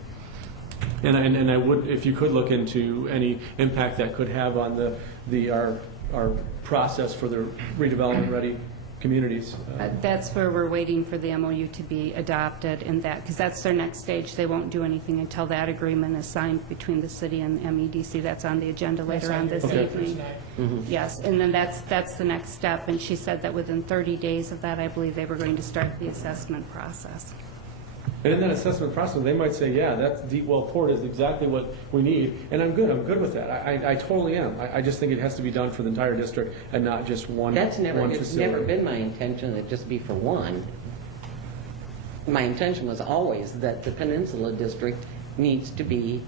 And I would, if you could look into any impact that could have on our process for the redevelopment ready communities. That's where we're waiting for the MOU to be adopted, and that, because that's their next stage. They won't do anything until that agreement is signed between the city and MEDC. That's on the agenda later on this evening. Yes, and then that's the next step, and she said that within 30 days of that, I believe they were going to start the assessment process. And in that assessment process, they might say, yeah, that deep well port is exactly what we need, and I'm good with that. I totally am. I just think it has to be done for the entire district and not just one facility. It's never been my intention that it just be for one. My intention was always that the Peninsula District needs to be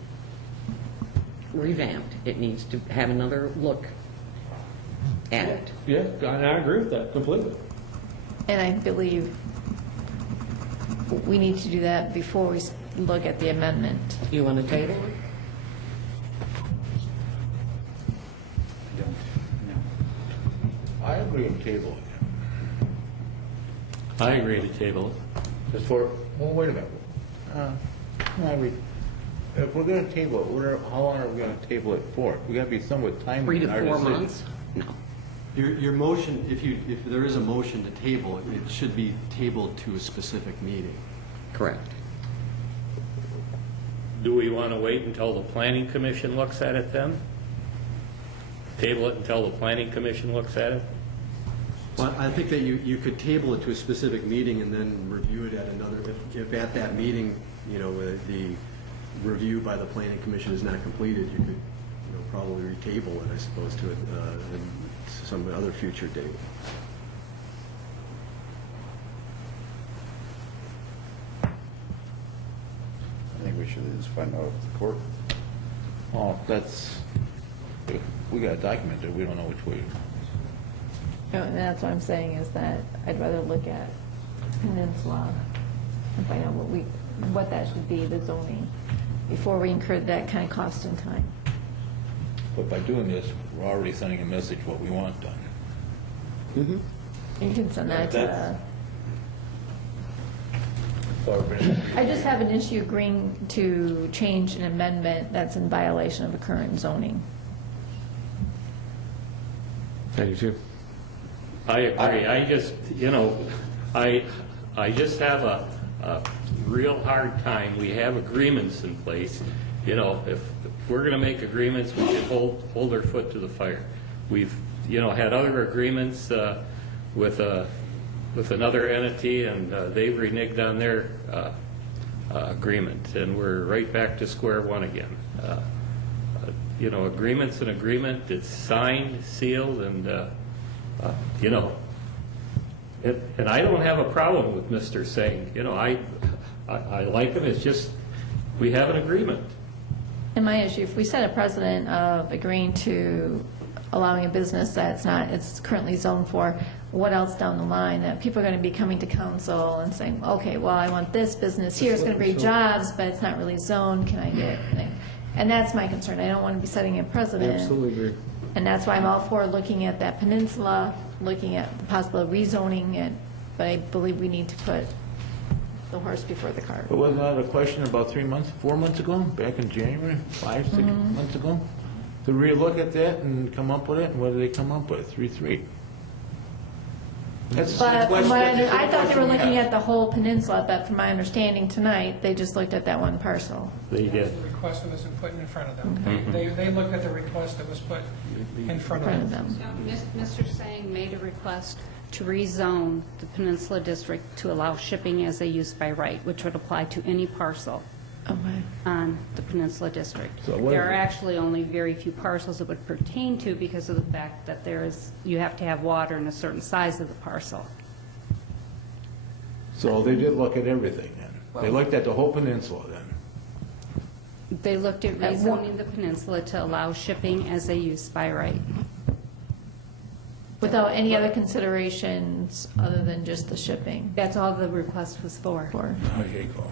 revamped. It needs to have another look at it. Yeah, and I agree with that completely. And I believe we need to do that before we look at the amendment. You want to table it? I agree with table. I agree to table it. Just for, well, wait a minute. If we're going to table it, how long are we going to table it for? We got to be somewhat timely 3 in to our 4 decision. months? No. Your motion, if there is a motion to table, it should be tabled to a specific meeting. Correct. do we want to wait until the planning commission looks at it then? Table it until the planning commission looks at it? Well, I think that you could table it to a specific meeting and then review it at another, if at that meeting, you know, the review by the planning commission is not completed, you could, you know, probably retable it, I suppose, to some other future date. I think we should just find out with the court. Well, that's, we got to document it, we don't know which way. No, and that's what I'm saying, is that I'd rather look at Peninsula and find out what that should be, the zoning, before we incur that kind of cost and time. But by doing this, we're already sending a message what we want done. You can send that to, So I just have an issue agreeing to change an amendment that's in violation of the current zoning. I do too. I agree. I just, you know, I just have a real hard time. We have agreements in place. You know, if we're going to make agreements, we should hold our foot to the fire. We've, you know, had other agreements with another entity, and they've reneged on their agreement, and we're right back to square one again. You know, agreement's an agreement. It's signed, sealed, and you know, and I don't have a problem with Mr. saying, you know, I like him. It's just we have an agreement. And my issue, if we set a precedent of agreeing to allowing a business that it's currently zoned for, what else down the line, that people are going to be coming to council and saying, okay, well, I want this business here, it's going to bring jobs, but it's not really zoned, can I get it? And that's my concern. I don't want to be setting a precedent. Absolutely agree. And that's why I'm all for looking at that peninsula, looking at the possible rezoning it, but I believe we need to put the horse before the cart. But wasn't that a question about 4 months ago, back in January, 5, 6 months ago? To relook at that and come up with it, and what did they come up with? 3-3. That's the But question- I thought they were looking at the whole peninsula, but from my understanding tonight, they just looked at that one parcel. They did. The request that was put in front of them. They looked at the request that was put in front of them. So, Mr. Sang made a request to rezone the Peninsula District to allow shipping as a use by right, which would apply to any parcel Okay. on the Peninsula District. So what There is are it? actually only very few parcels it would pertain to because of the fact that you have to have water in a certain size of the parcel. So they did look at everything then? They looked at the whole peninsula then? They looked at rezoning the peninsula to allow shipping as a use by right. Without any other considerations other than just the shipping? That's all the request was for. Okay, cool.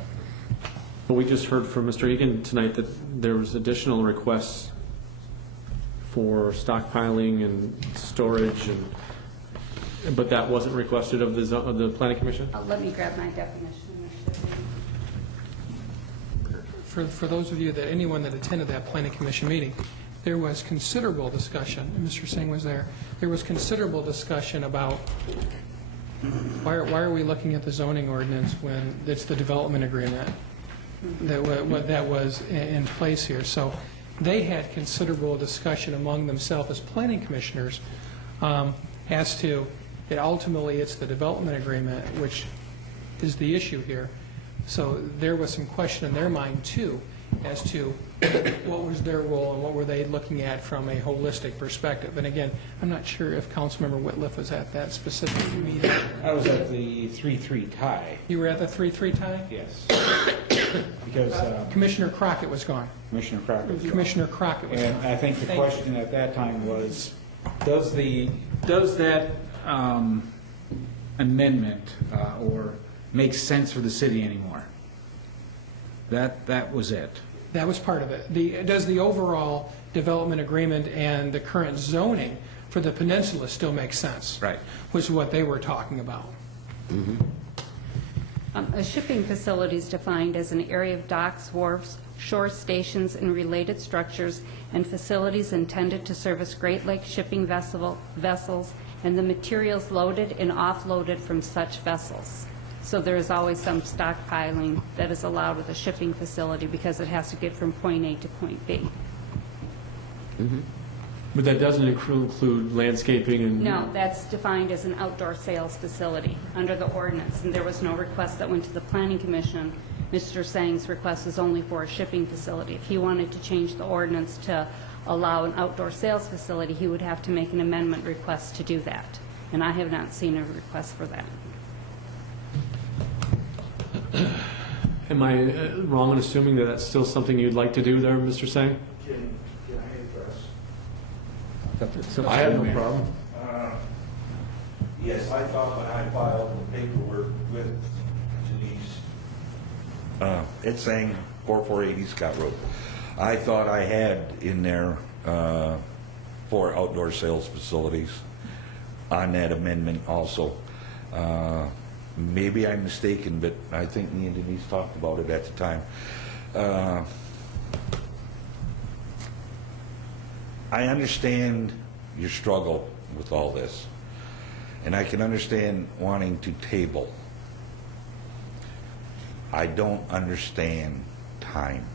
But we just heard from Mr. Egan tonight that there was additional requests for stockpiling and storage, but that wasn't requested of the planning commission? Let me grab my definition. For those of you anyone that attended that planning commission meeting, there was considerable discussion, and Mr. Singh was there, there was considerable discussion about why are we looking at the zoning ordinance when it's the development agreement that was in place here. So they had considerable discussion among themselves as planning commissioners as to that ultimately it's the development agreement which is the issue here. So there was some question in their mind too as to what was their role and what were they looking at from a holistic perspective. And again, I'm not sure if Councilmember Whitliff was at that specific meeting. I was at the 3-3 tie. You were at the 3-3 tie? Yes. Because Commissioner Crockett was gone. Commissioner Crockett was gone. Commissioner Crockett was And gone. I think the Thank you. question at that time was, does that amendment or make sense for the city anymore? That was it. That was part of it. Does the overall development agreement and the current zoning for the peninsula still make sense? Right. Which is what they were talking about. A shipping facility is defined as an area of docks, wharves, shore stations, and related structures and facilities intended to service Great Lakes shipping vessels and the materials loaded and offloaded from such vessels. So there is always some stockpiling that is allowed with a shipping facility because it has to get from point A to point B. But that doesn't include landscaping and... No, that's defined as an outdoor sales facility under the ordinance, and there was no request that went to the Planning Commission. Mr. Sang's request was only for a shipping facility. If he wanted to change the ordinance to allow an outdoor sales facility, he would have to make an amendment request to do that, and I have not seen a request for that. Am I wrong in assuming that that's still something you'd like to do there, Mr. Sang? Can I address? I have no problem. Yes, I thought when I filed the paperwork with Denise, it's saying 4480 Scott Road. I thought I had in there 4 outdoor sales facilities on that amendment also. Maybe I'm mistaken, but I think me and Denise talked about it at the time. I understand your struggle with all this, and I can understand wanting to table. I don't understand time.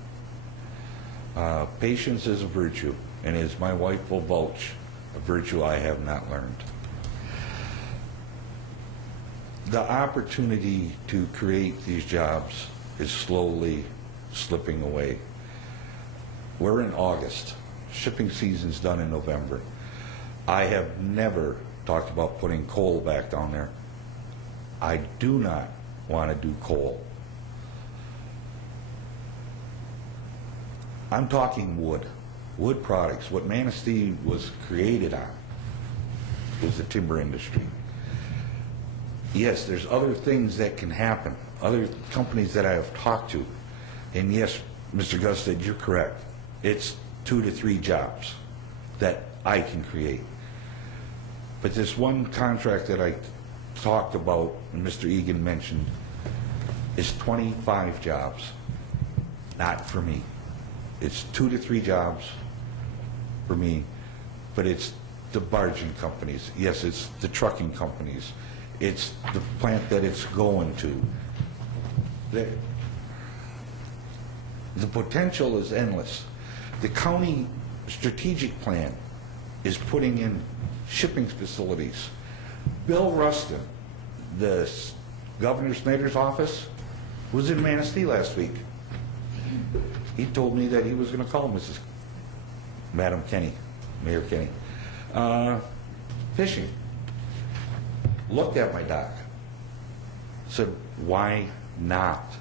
Patience is a virtue, and as my wife will vouch, a virtue I have not learned. The opportunity to create these jobs is slowly slipping away. We're in August. Shipping season's done in November. I have never talked about putting coal back down there. I do not want to do coal. I'm talking wood. Wood products. What Manistee was created on was the timber industry. Yes, there's other things that can happen, other companies that I have talked to. And yes, Mr. Gusted, you're correct. It's 2 to 3 jobs that I can create. But this one contract that I talked about, and Mr. Egan mentioned, is 25 jobs. Not for me. It's 2 to 3 jobs for me, but it's the barging companies. Yes, it's the trucking companies. It's the plant that it's going to. The potential is endless. The county strategic plan is putting in shipping facilities. Bill Rustin, the Governor Snyder's office, was in Manistee last week. He told me that he was going to call Madam Kenny, Mayor Kenny, fishing. Looked at my dock, said, why not?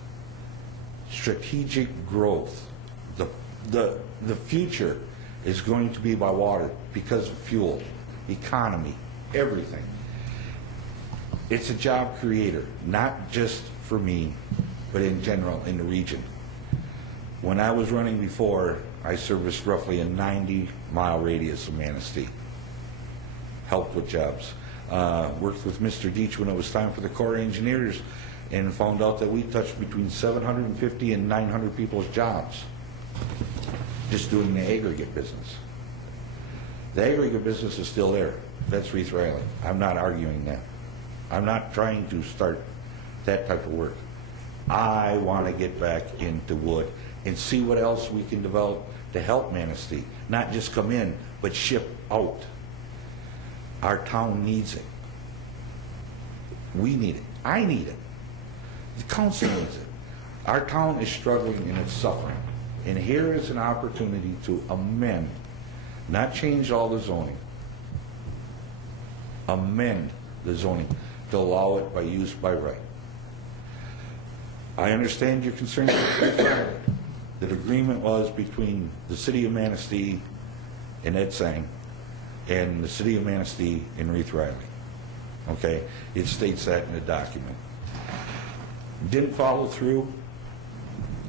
Strategic growth. The future is going to be by water because of fuel, economy, everything. It's a job creator, not just for me, but in general in the region. When I was running before, I serviced roughly a 90-mile radius of Manistee. Helped with jobs. Worked with Mr. Deach when it was time for the Corps of Engineers and found out that we touched between 750 and 900 people's jobs just doing the aggregate business. The aggregate business is still there. That's Reith Riley. I'm not arguing that. I'm not trying to start that type of work. I want to get back into wood and see what else we can develop to help Manistee. Not just come in, but ship out. Our town needs it. We need it. I need it. The council needs it. Our town is struggling and it's suffering. And here is an opportunity to amend, not change all the zoning, amend the zoning to allow it by use by right. I understand your concerns with Riley. The agreement was between the city of Manistee and Ed Sang and the city of Manistee and Reith Riley. Okay? It states that in the document. Didn't follow through.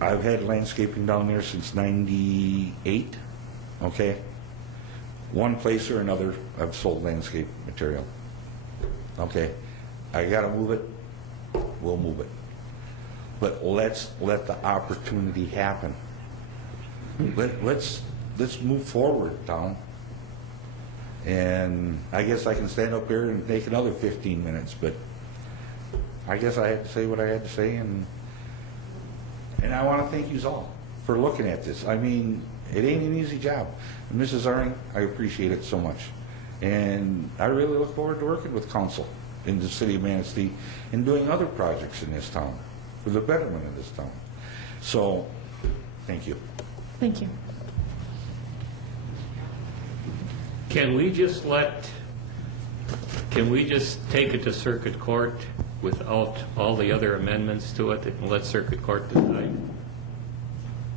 I've had landscaping down there since '98. Okay? One place or another, I've sold landscape material. Okay? I gotta move it, we'll move it. But let's let the opportunity happen. Let's move forward, Tom. And I guess I can stand up here and take another 15 minutes, but I guess I had to say what I had to say, and I want to thank you all for looking at this. I mean, it ain't an easy job. And Mrs. Zaring, I appreciate it so much. And I really look forward to working with council in the city of Manistee and doing other projects in this town for the betterment of this town. So, thank you. Thank you. Can we just take it to circuit court without all the other amendments to it and let circuit court decide?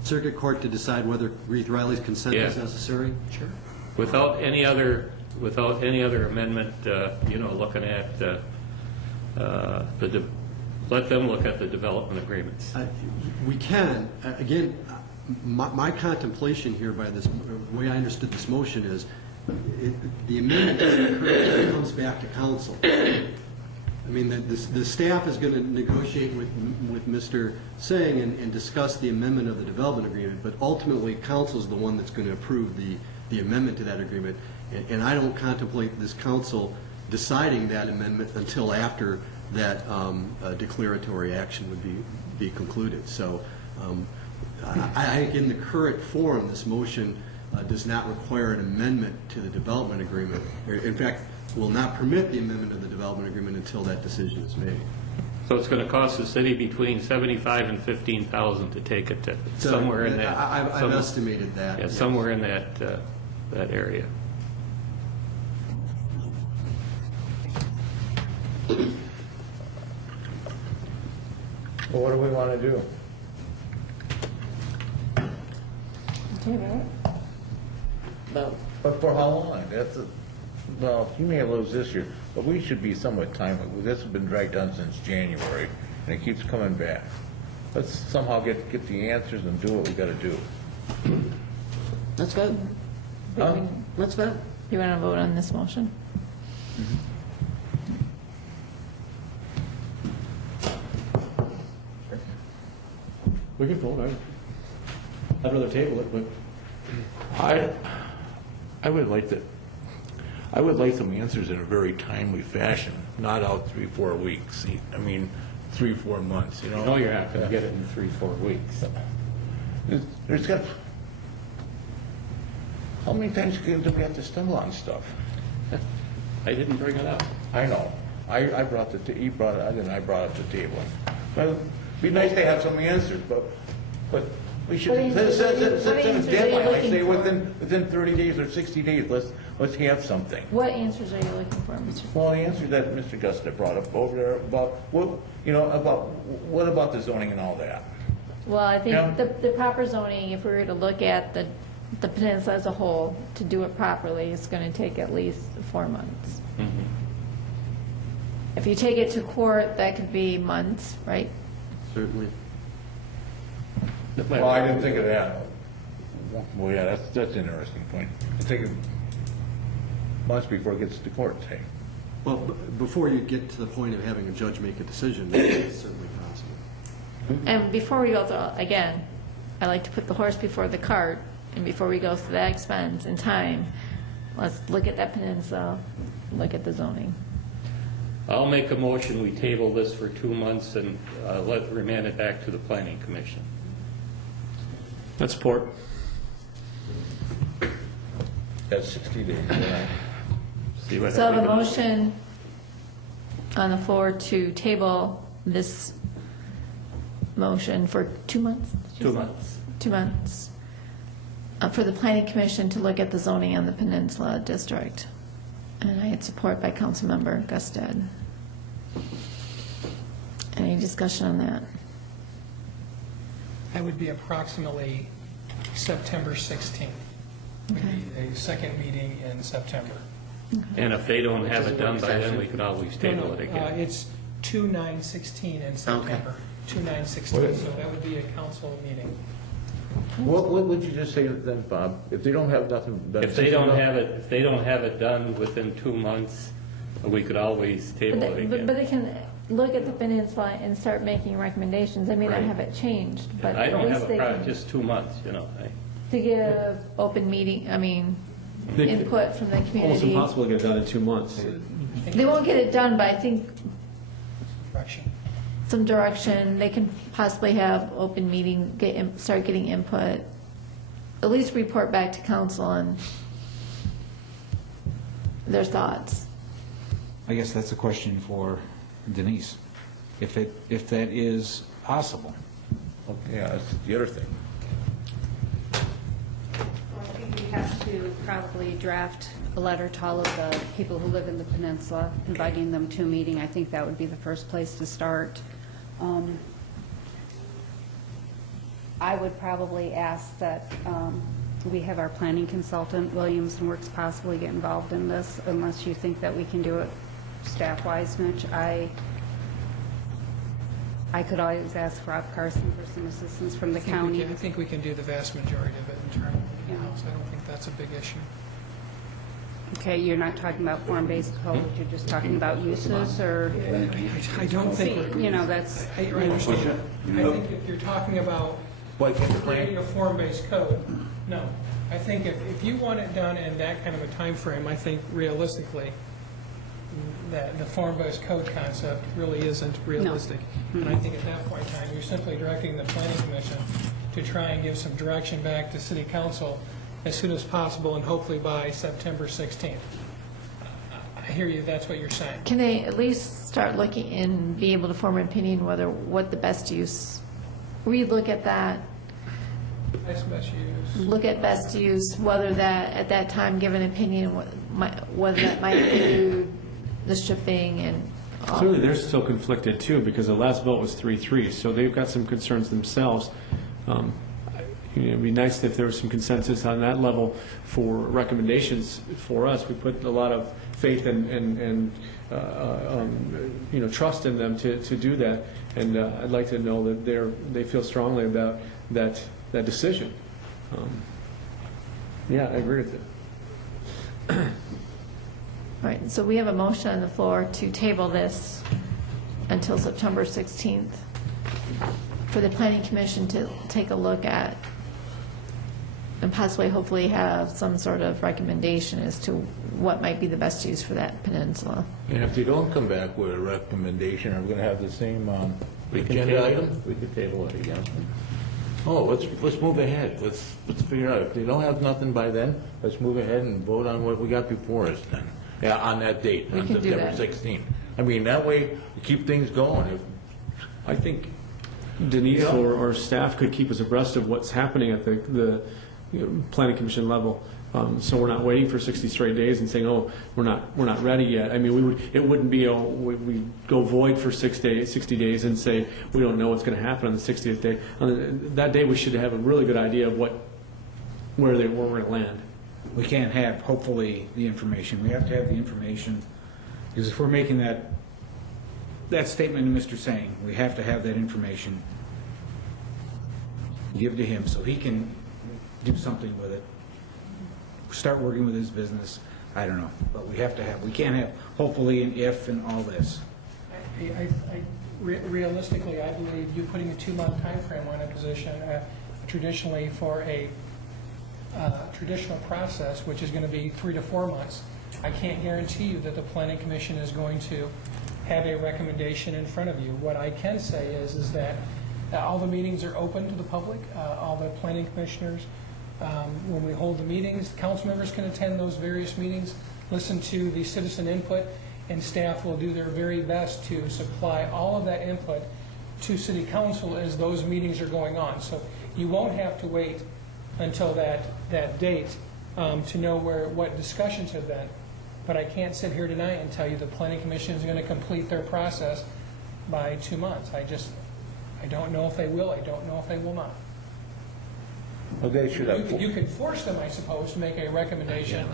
Circuit Court to decide whether Reeve Riley's consent is Yeah. necessary? Sure. Without any other amendment, looking at let them look at the development agreements. We can. Again, my contemplation here by this, the way I understood this motion is, the amendment doesn't occur until it comes back to council. I mean, the staff is going to negotiate with Mr. Singh and discuss the amendment of the development agreement, but ultimately, council is the one that's going to approve the amendment to that agreement. And I don't contemplate this council deciding that amendment until after that declaratory action would be concluded. So I think in the current form, this motion does not require an amendment to the development agreement. In fact, will not permit the amendment of the development agreement until that decision is made. So it's going to cost the city between $75,000 and $15,000 to take it to somewhere in that. I've estimated that. Yeah, yes. somewhere in that area. Well, what do we want to do? But for how long? Well, you may lose this year, but we should be somewhat timely. This has been dragged on since January, and it keeps coming back. Let's somehow get the answers and do what we got to do. Let's vote. Let's vote. You want to vote on this motion? We can vote. I'd rather table it, but I would like some answers in a very timely fashion, not out 3-4 weeks. I mean, 3-4 months, you know? No, you're not going to get it in 3-4 weeks. There's got... How many times do we have to stumble on stuff? I didn't bring it up. I know. I brought he brought it, and I brought it to the table. Well, it'd be nice to have some answers, but we should set a deadline. Like say within 30 days or 60 days, let's have something. What answers are you looking for, Mr.? Well, the answer that Mr. Gusta brought up over there about what about the zoning and all that. Well, I think Yeah. the proper zoning, if we were to look at the peninsula as a whole, to do it properly, is going to take at least 4 months. Mm-hmm. If you take it to court, that could be months, right? Certainly. Well, I didn't think of that. Well, yeah, that's an interesting point. I think months before it gets to court, say. Well, before you get to the point of having a judge make a decision, that's certainly possible. And before we go through, again, I like to put the horse before the cart, and before we go through that expense and time, let's look at that peninsula, look at the zoning. I'll make a motion, we table this for 2 months and remand it back to the planning commission. that's support. That's 60 days. See what So I have a everybody- motion on the floor to table this motion for 2 months? did you 2 say? months. 2 months. For the planning commission to look at the zoning on the peninsula district. And I had support by Councilmember Gusted. Any discussion on that? That would be approximately September 16th. Would be a second meeting in September. And if they don't have it done by then, we could always table it again. It's 2/9/16 in September. 2/9/16, so that would be a council meeting. What would you just say then, Bob? If they don't have nothing done? If they don't have it done within 2 months, we could always table it But again. they can look at the peninsula and start making recommendations. They may not Right. have it changed, but I at don't have least a they problem, can, just 2 months, to give open meeting, They- input from the Almost community. impossible to get it done in 2 months. They won't get it done, but I think Correction. some direction. They can possibly have open meeting, start getting input, at least report back to council on their thoughts. I guess that's a question for Denise, if that is possible. Okay, yeah, that's the other thing. I think we have to probably draft a letter to all of the people who live in the peninsula, inviting them to a meeting. I think that would be the first place to start. I would probably ask that we have our planning consultant, Williams and Works, possibly get involved in this, unless you think that we can do it staff-wise, Mitch. I could always ask Rob Carson for some assistance from the county. I think we can do the vast majority of it internally in-house. I don't think that's a big issue. Okay, you're not talking about form-based code, you're just talking about uses, or? I don't think, You know, that's, I understand. I think if you're talking about creating a form-based code, no. I think if you want it done in that kind of a time frame, I think realistically, that the form-based code concept really isn't realistic. And I think at that point in time, you're simply directing the planning commission to try and give some direction back to city council as soon as possible, and hopefully by September 16th. I hear you, that's what you're saying. Can they at least start looking and be able to form an opinion what the best use, relook at that, Best use. look at best use, whether that, at that time, give an opinion, whether that might include the shipping and all. Clearly, they're still conflicted too, because the last vote was 3-3, so they've got some concerns themselves. It'd be nice if there was some consensus on that level for recommendations for us. We put a lot of faith and trust in them to do that, and I'd like to know that they feel strongly about that decision. Yeah, I agree with you. All right, so we have a motion on the floor to table this until September 16th for the planning commission to take a look at and possibly, hopefully, have some sort of recommendation as to what might be the best use for that peninsula. And if they don't come back with a recommendation, are we going to have the same We can agenda table item? it. We could table it again. Oh, let's move ahead. Let's figure out. If they don't have nothing by then, let's move ahead and vote on what we got before us then. Yeah, on that date, We on can do September that. 16th. I mean, that way, we keep things going. I think Denise or staff could keep us abreast of what's happening at the planning commission level, so we're not waiting for 60 straight days and saying, oh, we're not ready yet. I mean, it wouldn't be we go void for 60 days and say we don't know what's going to happen on the 60th day. On that day, we should have a really good idea of where we're going to land. We can't have, hopefully, the information. We have to have the information, because if we're making that statement Mr. saying, we have to have that information, give to him so he can do something with it, start working with his business. I don't know, but we can't have hopefully and if and all this. Realistically, I believe you putting a 2-month time frame on a position, traditionally for a traditional process, which is going to be 3 to 4 months, I can't guarantee you that the planning commission is going to have a recommendation in front of you. What I can say is that all the meetings are open to the public, all the planning commissioners. When we hold the meetings, council members can attend those various meetings, listen to the citizen input, and staff will do their very best to supply all of that input to city council as those meetings are going on. So you won't have to wait until that date to know what discussions have been. But I can't sit here tonight and tell you the planning commission is going to complete their process by 2 months. I don't know if they will. I don't know if they will not. Well, they should have. You could force them, I suppose, to make a recommendation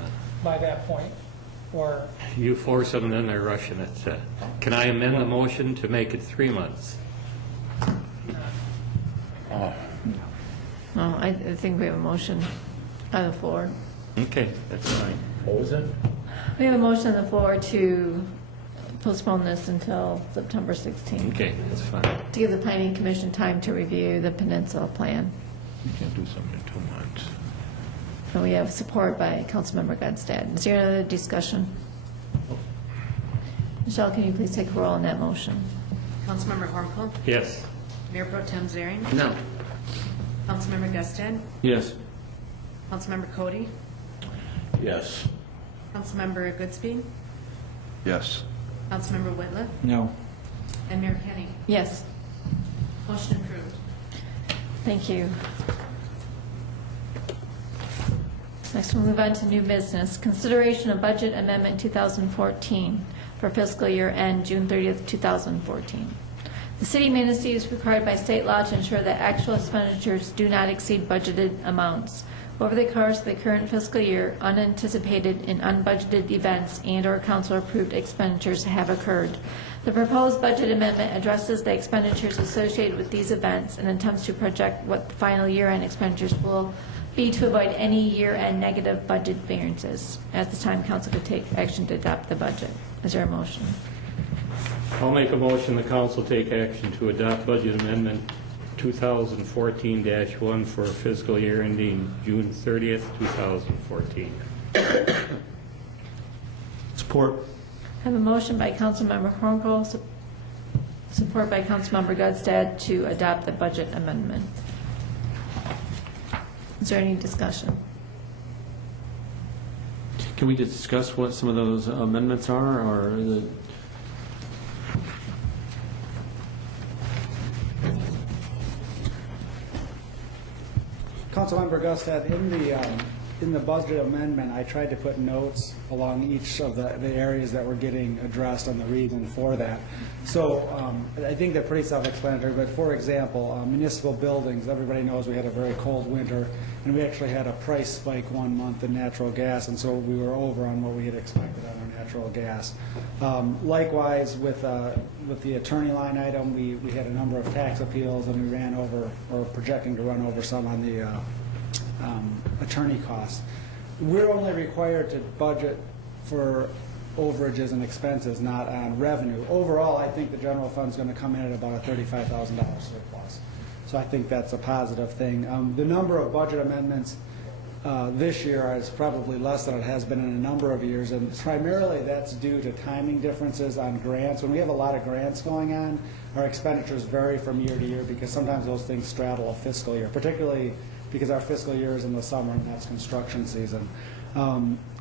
by that point, or... You force them, and then they're rushing it. Can I amend the motion to make it 3 months? No, I think we have a motion on the floor. Okay, that's fine. What was it? We have a motion on the floor to postpone this until September 16th. Okay, that's fine. To give the planning commission time to review the peninsula plan. You can't do something in 2 months. And we have support by Councilmember Godstad. Is there any other discussion? Michelle, can you please take a roll on that motion? Councilmember Hornko, Yes. Mayor Pro Tem Zering, No. Councilmember Gusted, Yes. Councilmember Cody, Yes. Councilmember Goodspeed, Yes. Councilmember Whitliff, No. and Mayor Kenny. Yes. Motion approved. Thank you. Next, we'll move on to new business. Consideration of Budget Amendment 2014 for fiscal year end June 30th, 2014. The City of Manistee is required by state law to ensure that actual expenditures do not exceed budgeted amounts. Over the course of the current fiscal year, unanticipated and unbudgeted events and/or council-approved expenditures have occurred. The proposed budget amendment addresses the expenditures associated with these events and attempts to project what the final year-end expenditures will be to avoid any year-end negative budget variances. At this time, council could take action to adopt the budget. Is there a motion? I'll make a motion the council take action to adopt Budget Amendment 2014-1 for fiscal year ending June 30th, 2014. Support. I have a motion by Councilmember Hornko, support by Councilmember Gudstad to adopt the budget amendment. Is there any discussion? Can we discuss what some of those amendments are, or the... Councilmember Gustad, in the budget amendment, I tried to put notes along each of the areas that were getting addressed and the reason for that. So I think they're pretty self-explanatory, but for example, municipal buildings, everybody knows we had a very cold winter, and we actually had a price spike one month in natural gas, and so we were over on what we had expected on our natural gas. Likewise, with the attorney line item, we had a number of tax appeals, and we ran over, or projecting to run over some on the attorney costs. We're only required to budget for overages and expenses, not on revenue. Overall, I think the general fund's going to come in at about a $35,000 surplus. So I think that's a positive thing. The number of budget amendments this year is probably less than it has been in a number of years, and primarily that's due to timing differences on grants. When we have a lot of grants going on, our expenditures vary from year to year because sometimes those things straddle a fiscal year, particularly because our fiscal year is in the summer and that's construction season.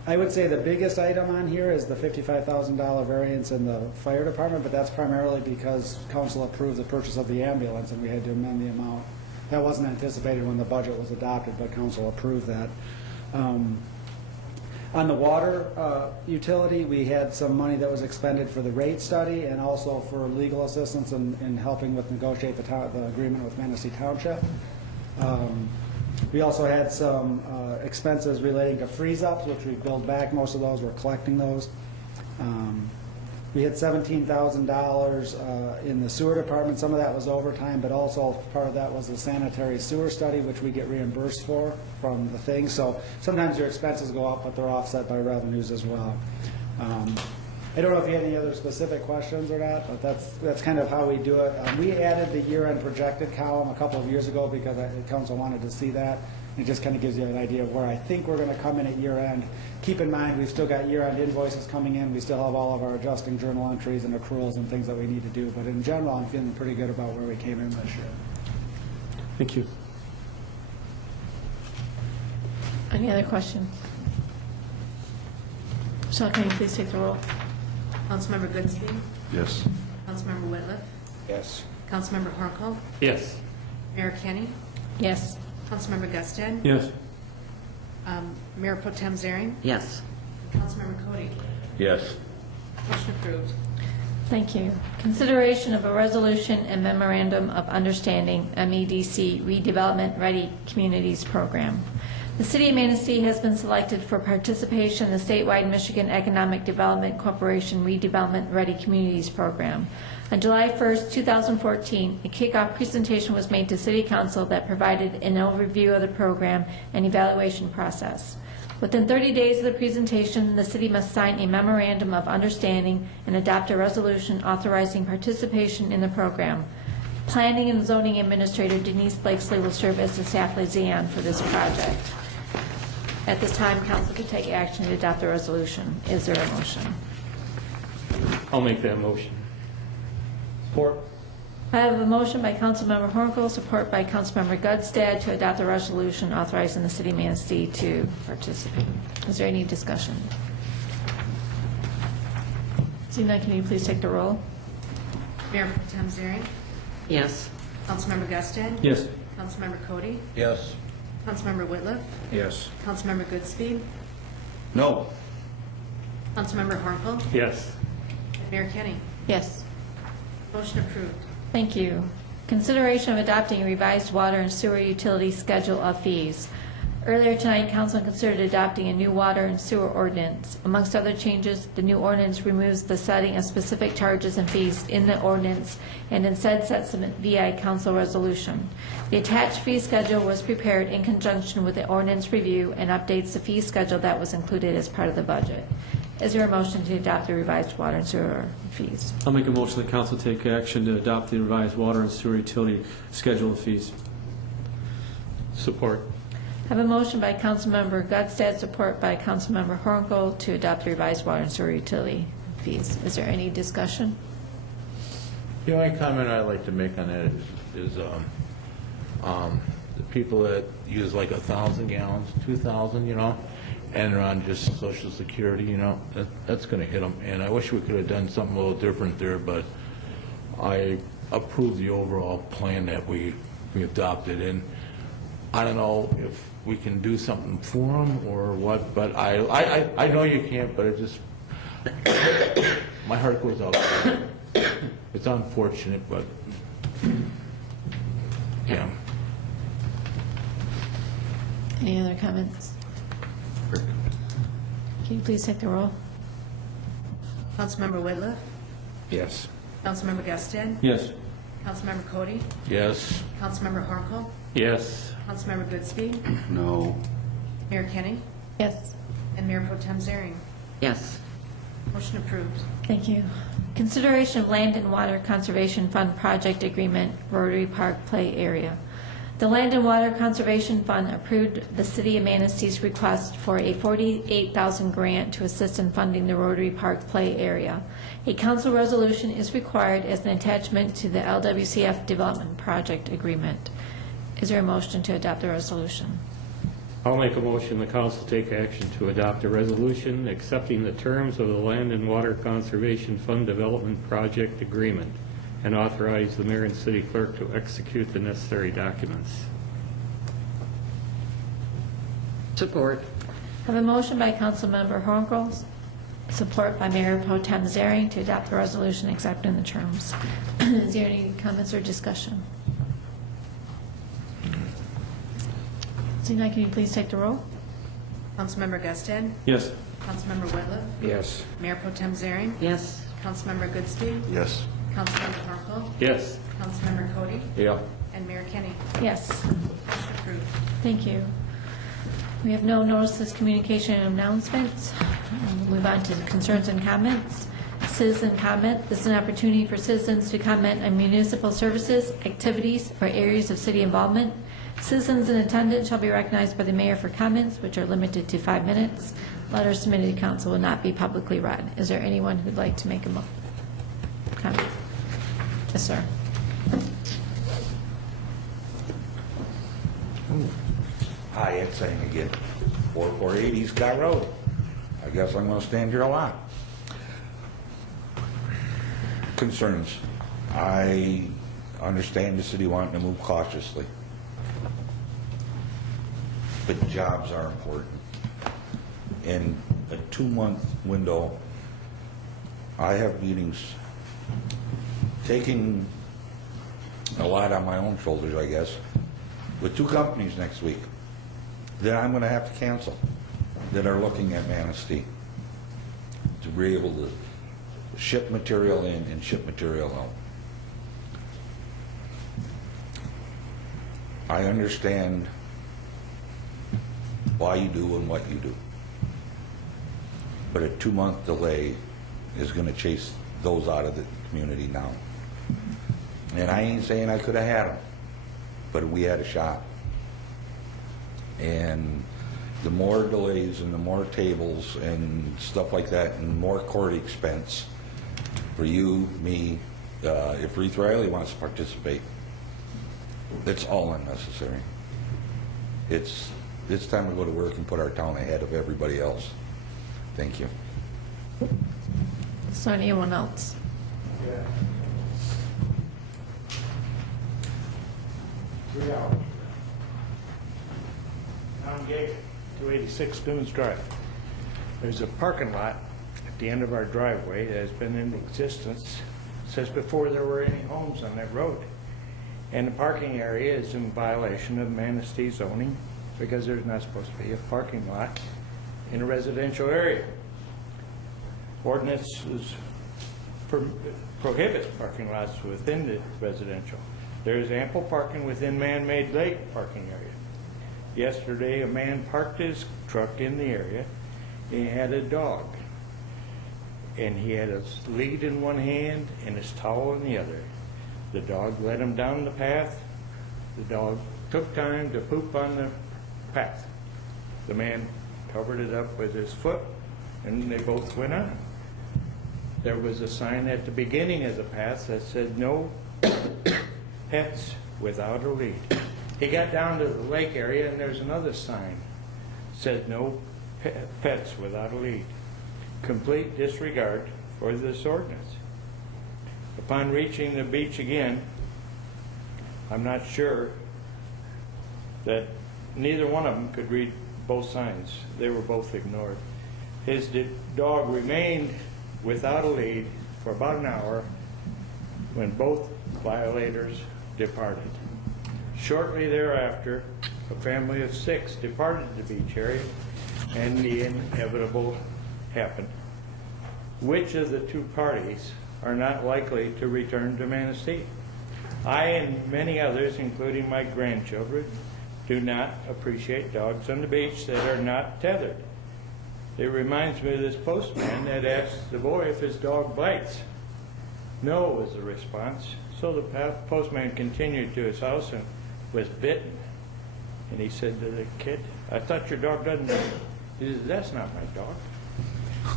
I would say the biggest item on here is the $55,000 variance in the fire department, but that's primarily because council approved the purchase of the ambulance and we had to amend the amount. That wasn't anticipated when the budget was adopted, but council approved that. On the water utility, we had some money that was expended for the rate study and also for legal assistance in helping with negotiate the agreement with Manistee Township. We also had some expenses relating to freeze-ups, which we billed back. Most of those, we're collecting those. We had $17,000 in the sewer department. Some of that was overtime, but also part of that was the sanitary sewer study, which we get reimbursed for from the thing. So sometimes your expenses go up, but they're offset by revenues as well. I don't know if you had any other specific questions or not, but that's kind of how we do it. We added the year-end projected column a couple of years ago because the council wanted to see that. It just kind of gives you an idea of where I think we're going to come in at year-end. Keep in mind, we've still got year-end invoices coming in. We still have all of our adjusting journal entries and accruals and things that we need to do. But in general, I'm feeling pretty good about where we came in this year. Thank you. Any other questions? Michelle, can you please take the roll? Councilmember Goodspeed, Yes. Councilmember Whitliff, Yes. Councilmember Hornko, Yes. Mayor Kenny, Yes. Councilmember Gusted, Yes. Mayor Pro Tem Zering, Yes. and Councilmember Cody. Yes. Motion approved. Thank you. Consideration of a resolution and memorandum of understanding, MEDC, Redevelopment Ready Communities Program. The City of Manistee has been selected for participation in the statewide Michigan Economic Development Corporation Redevelopment Ready Communities Program. On July 1st, 2014, a kickoff presentation was made to City Council that provided an overview of the program and evaluation process. Within 30 days of the presentation, the city must sign a memorandum of understanding and adopt a resolution authorizing participation in the program. Planning and Zoning Administrator Denise Blakesley will serve as the staff liaison for this project. At this time, council can take action to adopt the resolution. Is there a motion? I'll make that motion. Support. I have a motion by Councilmember Hornkohl, support by Councilmember Gudstad to adopt a resolution authorizing the city of Manistee to participate. Is there any discussion? Seeing none, can you please take the roll? Mayor Pro Tem Zering, Yes. Councilmember Guston, Yes. Councilmember Cody, Yes. Councilmember Whitliff, Yes. Councilmember Goodspeed, No. Councilmember Hornville, Yes. and Mayor Kenny. Yes. Motion approved. Thank you. Consideration of adopting a revised water and sewer utility schedule of fees. Earlier tonight, council considered adopting a new water and sewer ordinance. Amongst other changes, the new ordinance removes the setting of specific charges and fees in the ordinance and instead sets them via council resolution. The attached fee schedule was prepared in conjunction with the ordinance review and updates the fee schedule that was included as part of the budget. Is there a motion to adopt the revised water and sewer fees? I'll make a motion that council take action to adopt the revised water and sewer utility schedule of fees. Support. I have a motion by Councilmember Gudstad, support by Councilmember Hornkohl to adopt the revised water and sewer utility fees. Is there any discussion? The only comment I'd like to make on that is the people that use like 1,000 gallons, 2,000, you know, and are on just Social Security, you know, that's going to hit them. And I wish we could have done something a little different there, but I approve the overall plan that we adopted. And I don't know if we can do something for them or what, but I know you can't, but it just, my heart goes out to them. It's unfortunate, but, yeah. Any other comments? Can you please take the roll? Councilmember Whitliff, Yes. Councilmember Guston, Yes. Councilmember Cody, Yes. Councilmember Hornville, Yes. Councilmember Goodspeed, No. Mayor Kenny, Yes. and Mayor Pro Tem Zering. Yes. Motion approved. Thank you. Consideration of Land and Water Conservation Fund Project Agreement, Rotary Park Play Area. The Land and Water Conservation Fund approved the City of Manistee's request for a $48,000 grant to assist in funding the Rotary Park Play Area. A council resolution is required as an attachment to the LWCF Development Project Agreement. Is there a motion to adopt the resolution? I'll make a motion the council take action to adopt a resolution accepting the terms of the Land and Water Conservation Fund Development Project Agreement and authorize the mayor and city clerk to execute the necessary documents. Support. I have a motion by Councilmember Hornkohl, support by Mayor Pro Tem Zering to adopt the resolution accepting the terms. Is there any comments or discussion? Seeing none, can you please take the roll? Councilmember Guston, Yes. Councilmember Whitliff, Yes. Mayor Pro Tem Zering, Yes. Councilmember Goodspeed, Yes. Councilmember Hornville, Yes. Councilmember Cody, Yeah. and Mayor Kenny. Yes. Motion approved. Thank you. We have no notices, communication, and announcements. We'll move on to concerns and comments. Citizen comment. This is an opportunity for citizens to comment on municipal services, activities, or areas of city involvement. Citizens in attendance shall be recognized by the mayor for comments, which are limited to 5 minutes. Letters submitted to council will not be publicly read. Is there anyone who'd like to make a comment? Yes, sir. Hi, Ed saying again, 4480 Scott Road. I guess I'm going to stand here a lot. Concerns. I understand the city wanting to move cautiously, but jobs are important. In a 2-month window, I have meetings, taking a lot on my own shoulders, I guess, with 2 companies next week that I'm going to have to cancel, that are looking at Manistee to be able to ship material in and ship material out. I understand why you do and what you do, but a 2-month delay is going to chase those out of the community now. And I ain't saying I could have had them, but we had a shot. And the more delays and the more tables and stuff like that and more court expense for you, me, If Ruth Riley wants to participate, it's all unnecessary. It's time to go to work and put our town ahead of everybody else. Thank you. So anyone else? I'm Gage, 286 Dunes Drive. There's a parking lot at the end of our driveway that has been in existence since before there were any homes on that road. And the parking area is in violation of Manistee zoning because there's not supposed to be a parking lot in a residential area. Ordinance prohibits parking lots within the residential. There is ample parking within man-made lake parking area. Yesterday, a man parked his truck in the area. He had a dog, and he had a lead in one hand and his towel in the other. The dog led him down the path. The dog took time to poop on the path. The man covered it up with his foot, and they both went on. There was a sign at the beginning of the path that said, "No pets without a lead." He got down to the lake area, and there's another sign that said, "No pets without a lead." Complete disregard for this ordinance. Upon reaching the beach again, I'm not sure that neither one of them could read both signs. They were both ignored. His dog remained without a lead for about an hour when both violators departed. Shortly thereafter, a family of 6 departed the beach area, and the inevitable happened. Which of the two parties are not likely to return to Manistee? I and many others, including my grandchildren, do not appreciate dogs on the beach that are not tethered. It reminds me of this postman that asked the boy if his dog bites. No was the response. So the postman continued to his house and was bitten. And he said to the kid, "I thought your dog doesn't bite." He said, "That's not my dog."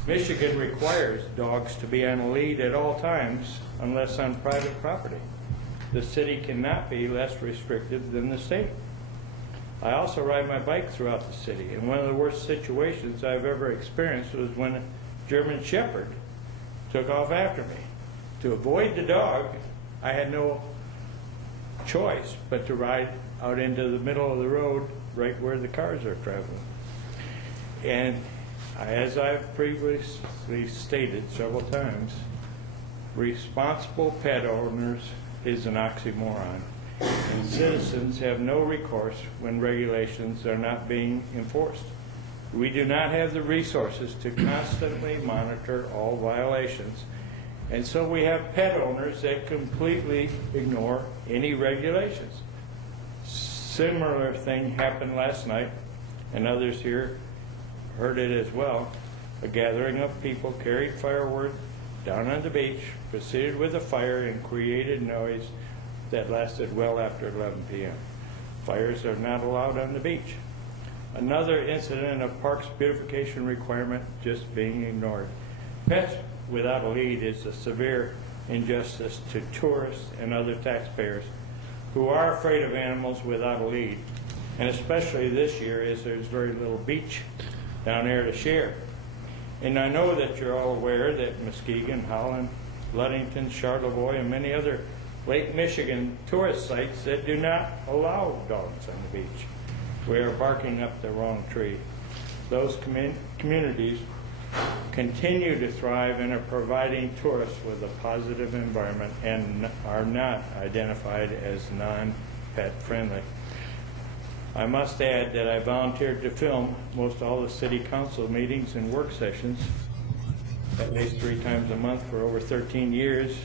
Michigan requires dogs to be on a lead at all times unless on private property. The city cannot be less restrictive than the state. I also ride my bike throughout the city, and one of the worst situations I've ever experienced was when a German Shepherd took off after me. To avoid the dog, I had no choice but to ride out into the middle of the road right where the cars are traveling. And as I've previously stated several times, responsible pet owners is an oxymoron, and citizens have no recourse when regulations are not being enforced. We do not have the resources to constantly monitor all violations, and so we have pet owners that completely ignore any regulations. Similar thing happened last night, and others here heard it as well. A gathering of people carried firewood down on the beach, proceeded with a fire, and created noise that lasted well after 11 p.m. Fires are not allowed on the beach. Another incident of parks beautification requirement just being ignored. Pets without a lead is a severe injustice to tourists and other taxpayers who are afraid of animals without a lead, and especially this year as there's very little beach down there to share. And I know that you're all aware that Muskegon, Holland, Ludington, Charlevoix, and many other Lake Michigan tourist sites that do not allow dogs on the beach. We are barking up the wrong tree. Those communities continue to thrive and are providing tourists with a positive environment and are not identified as non-pet friendly. I must add that I volunteered to film most all the city council meetings and work sessions at least 3 times a month for over 13 years,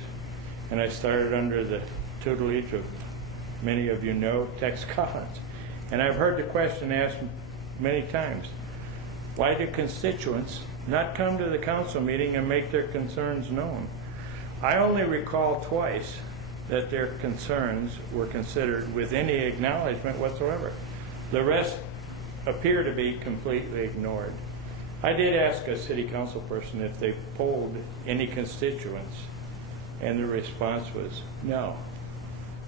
and I started under the tutelage of, many of you know, Tex Collins. And I've heard the question asked many times, why do constituents not come to the council meeting and make their concerns known? I only recall twice that their concerns were considered with any acknowledgement whatsoever. The rest appear to be completely ignored. I did ask a city council person if they polled any constituents And the response was, no.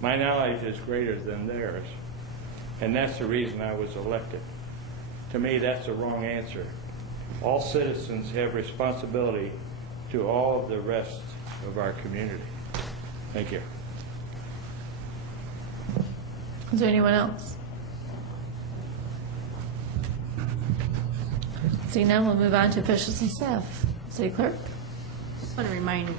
My knowledge is greater than theirs. And that's the reason I was elected. To me, that's the wrong answer. All citizens have responsibility to all of the rest of our community. Thank you. Is there anyone else? Seeing none, we'll move on to officials and staff. City Clerk? Just want to remind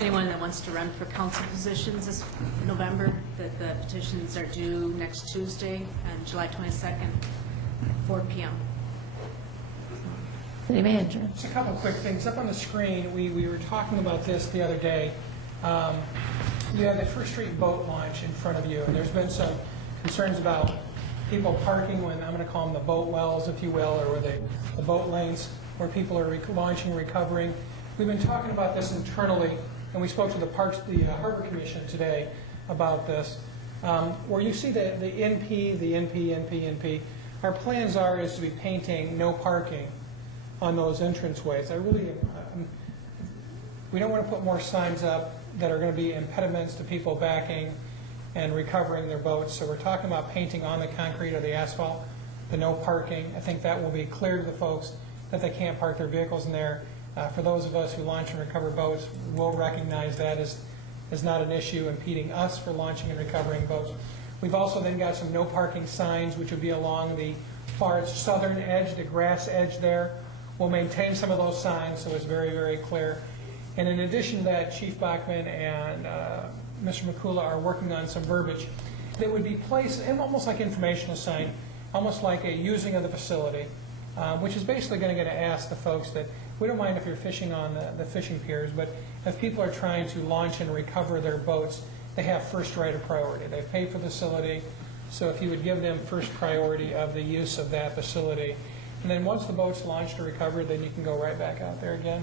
anyone that wants to run for council positions this November that the petitions are due next Tuesday on July 22nd at 4 p.m. City Manager? Just a couple quick things. Up on the screen, we were talking about this the other day. You have the First Street boat launch in front of you, and there's been some concerns about people parking when, I'm going to call them the boat wells, if you will, or the boat lanes where people are launching, recovering. We've been talking about this internally, and we spoke to the Harbor Commission today about this. Where you see the NP, our plans is to be painting no parking on those entranceways. We don't want to put more signs up that are going to be impediments to people backing and recovering their boats. So we're talking about painting on the concrete or the asphalt, the no parking. I think that will be clear to the folks that they can't park their vehicles in there. For those of us who launch and recover boats, we'll recognize that as not an issue impeding us for launching and recovering boats. We've also then got some no parking signs, which would be along the far southern edge, the grass edge there. We'll maintain some of those signs so it's very, very clear. And in addition to that, Chief Bachman and Mr. McCullough are working on some verbiage that would be placed, and almost like informational sign, almost like a using of the facility, which is basically going to ask the folks that we don't mind if you're fishing on the fishing piers, but if people are trying to launch and recover their boats, they have first right of priority. They've paid for the facility, so if you would give them first priority of the use of that facility. And then once the boat's launched or recovered, then you can go right back out there again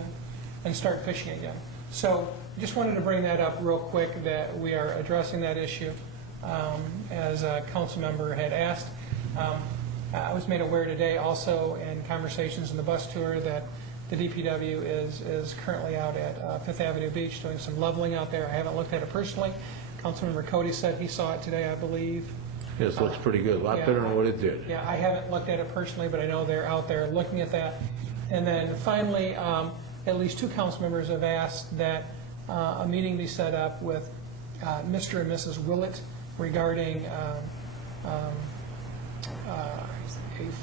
and start fishing again. So I just wanted to bring that up real quick, that we are addressing that issue. As a council member had asked, I was made aware today also in conversations in the bus tour that the DPW is currently out at Fifth Avenue Beach doing some leveling out there. I haven't looked at it personally. Councilmember Cody said he saw it today, I believe. Yes, it looks pretty good, a lot better than what it did. Yeah, I haven't looked at it personally, but I know they're out there looking at that. And then finally, at least two council members have asked that a meeting be set up with Mr. and Mrs. Willett regarding a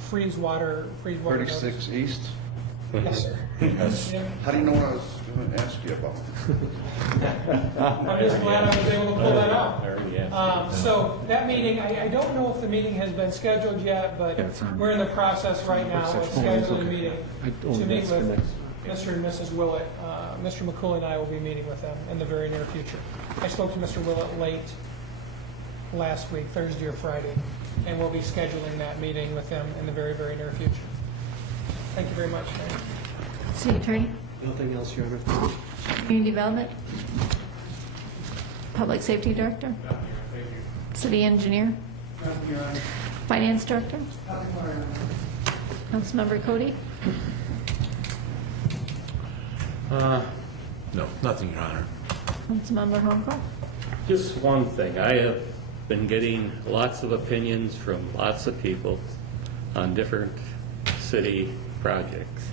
freeze water. 36 East? Yes, sir. Yes. How do you know what I was going to ask you about? I'm just glad I was able to pull that out. So that meeting, I don't know if the meeting has been scheduled yet, but we're in the process right now of scheduling a meeting to meet with Mr. and Mrs. Willett. Mr. McCool and I will be meeting with them in the very near future. I spoke to Mr. Willett late last week, Thursday or Friday, and we'll be scheduling that meeting with them in the very, very near future. Thank you very much, Mayor. City Attorney? Nothing else, Your Honor. Community Development? Public Safety Director? City Engineer? Finance Director? Councilmember Cody? No, nothing, Your Honor. Councilmember Holmquist? Just one thing. I have been getting lots of opinions from lots of people on different city projects.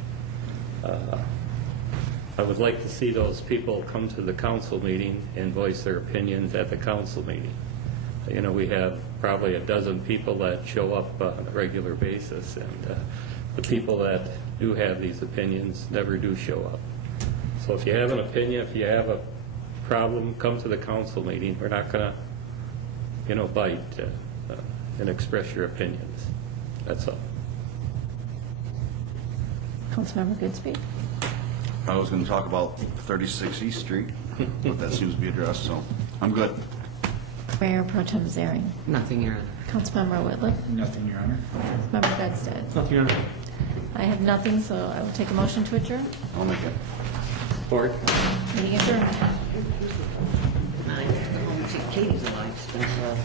I would like to see those people come to the council meeting and voice their opinions at the council meeting. You know, we have probably a dozen people that show up on a regular basis, and the people that do have these opinions never do show up. So if you have an opinion, if you have a problem, come to the council meeting. We're not going to, bite and express your opinions. That's all. Councilmember Goodspeed? I was going to talk about 36 East Street, but that seems to be addressed, so I'm good. Mayor Pro Tem Zaring? Nothing, Your Honor. Councilmember Whitliff? Nothing, Your Honor. Member Gudstead? Nothing, Your Honor. I have nothing, so I will take a motion to adjourn. I'll make it. Support. Meeting adjourned. Katie's alive.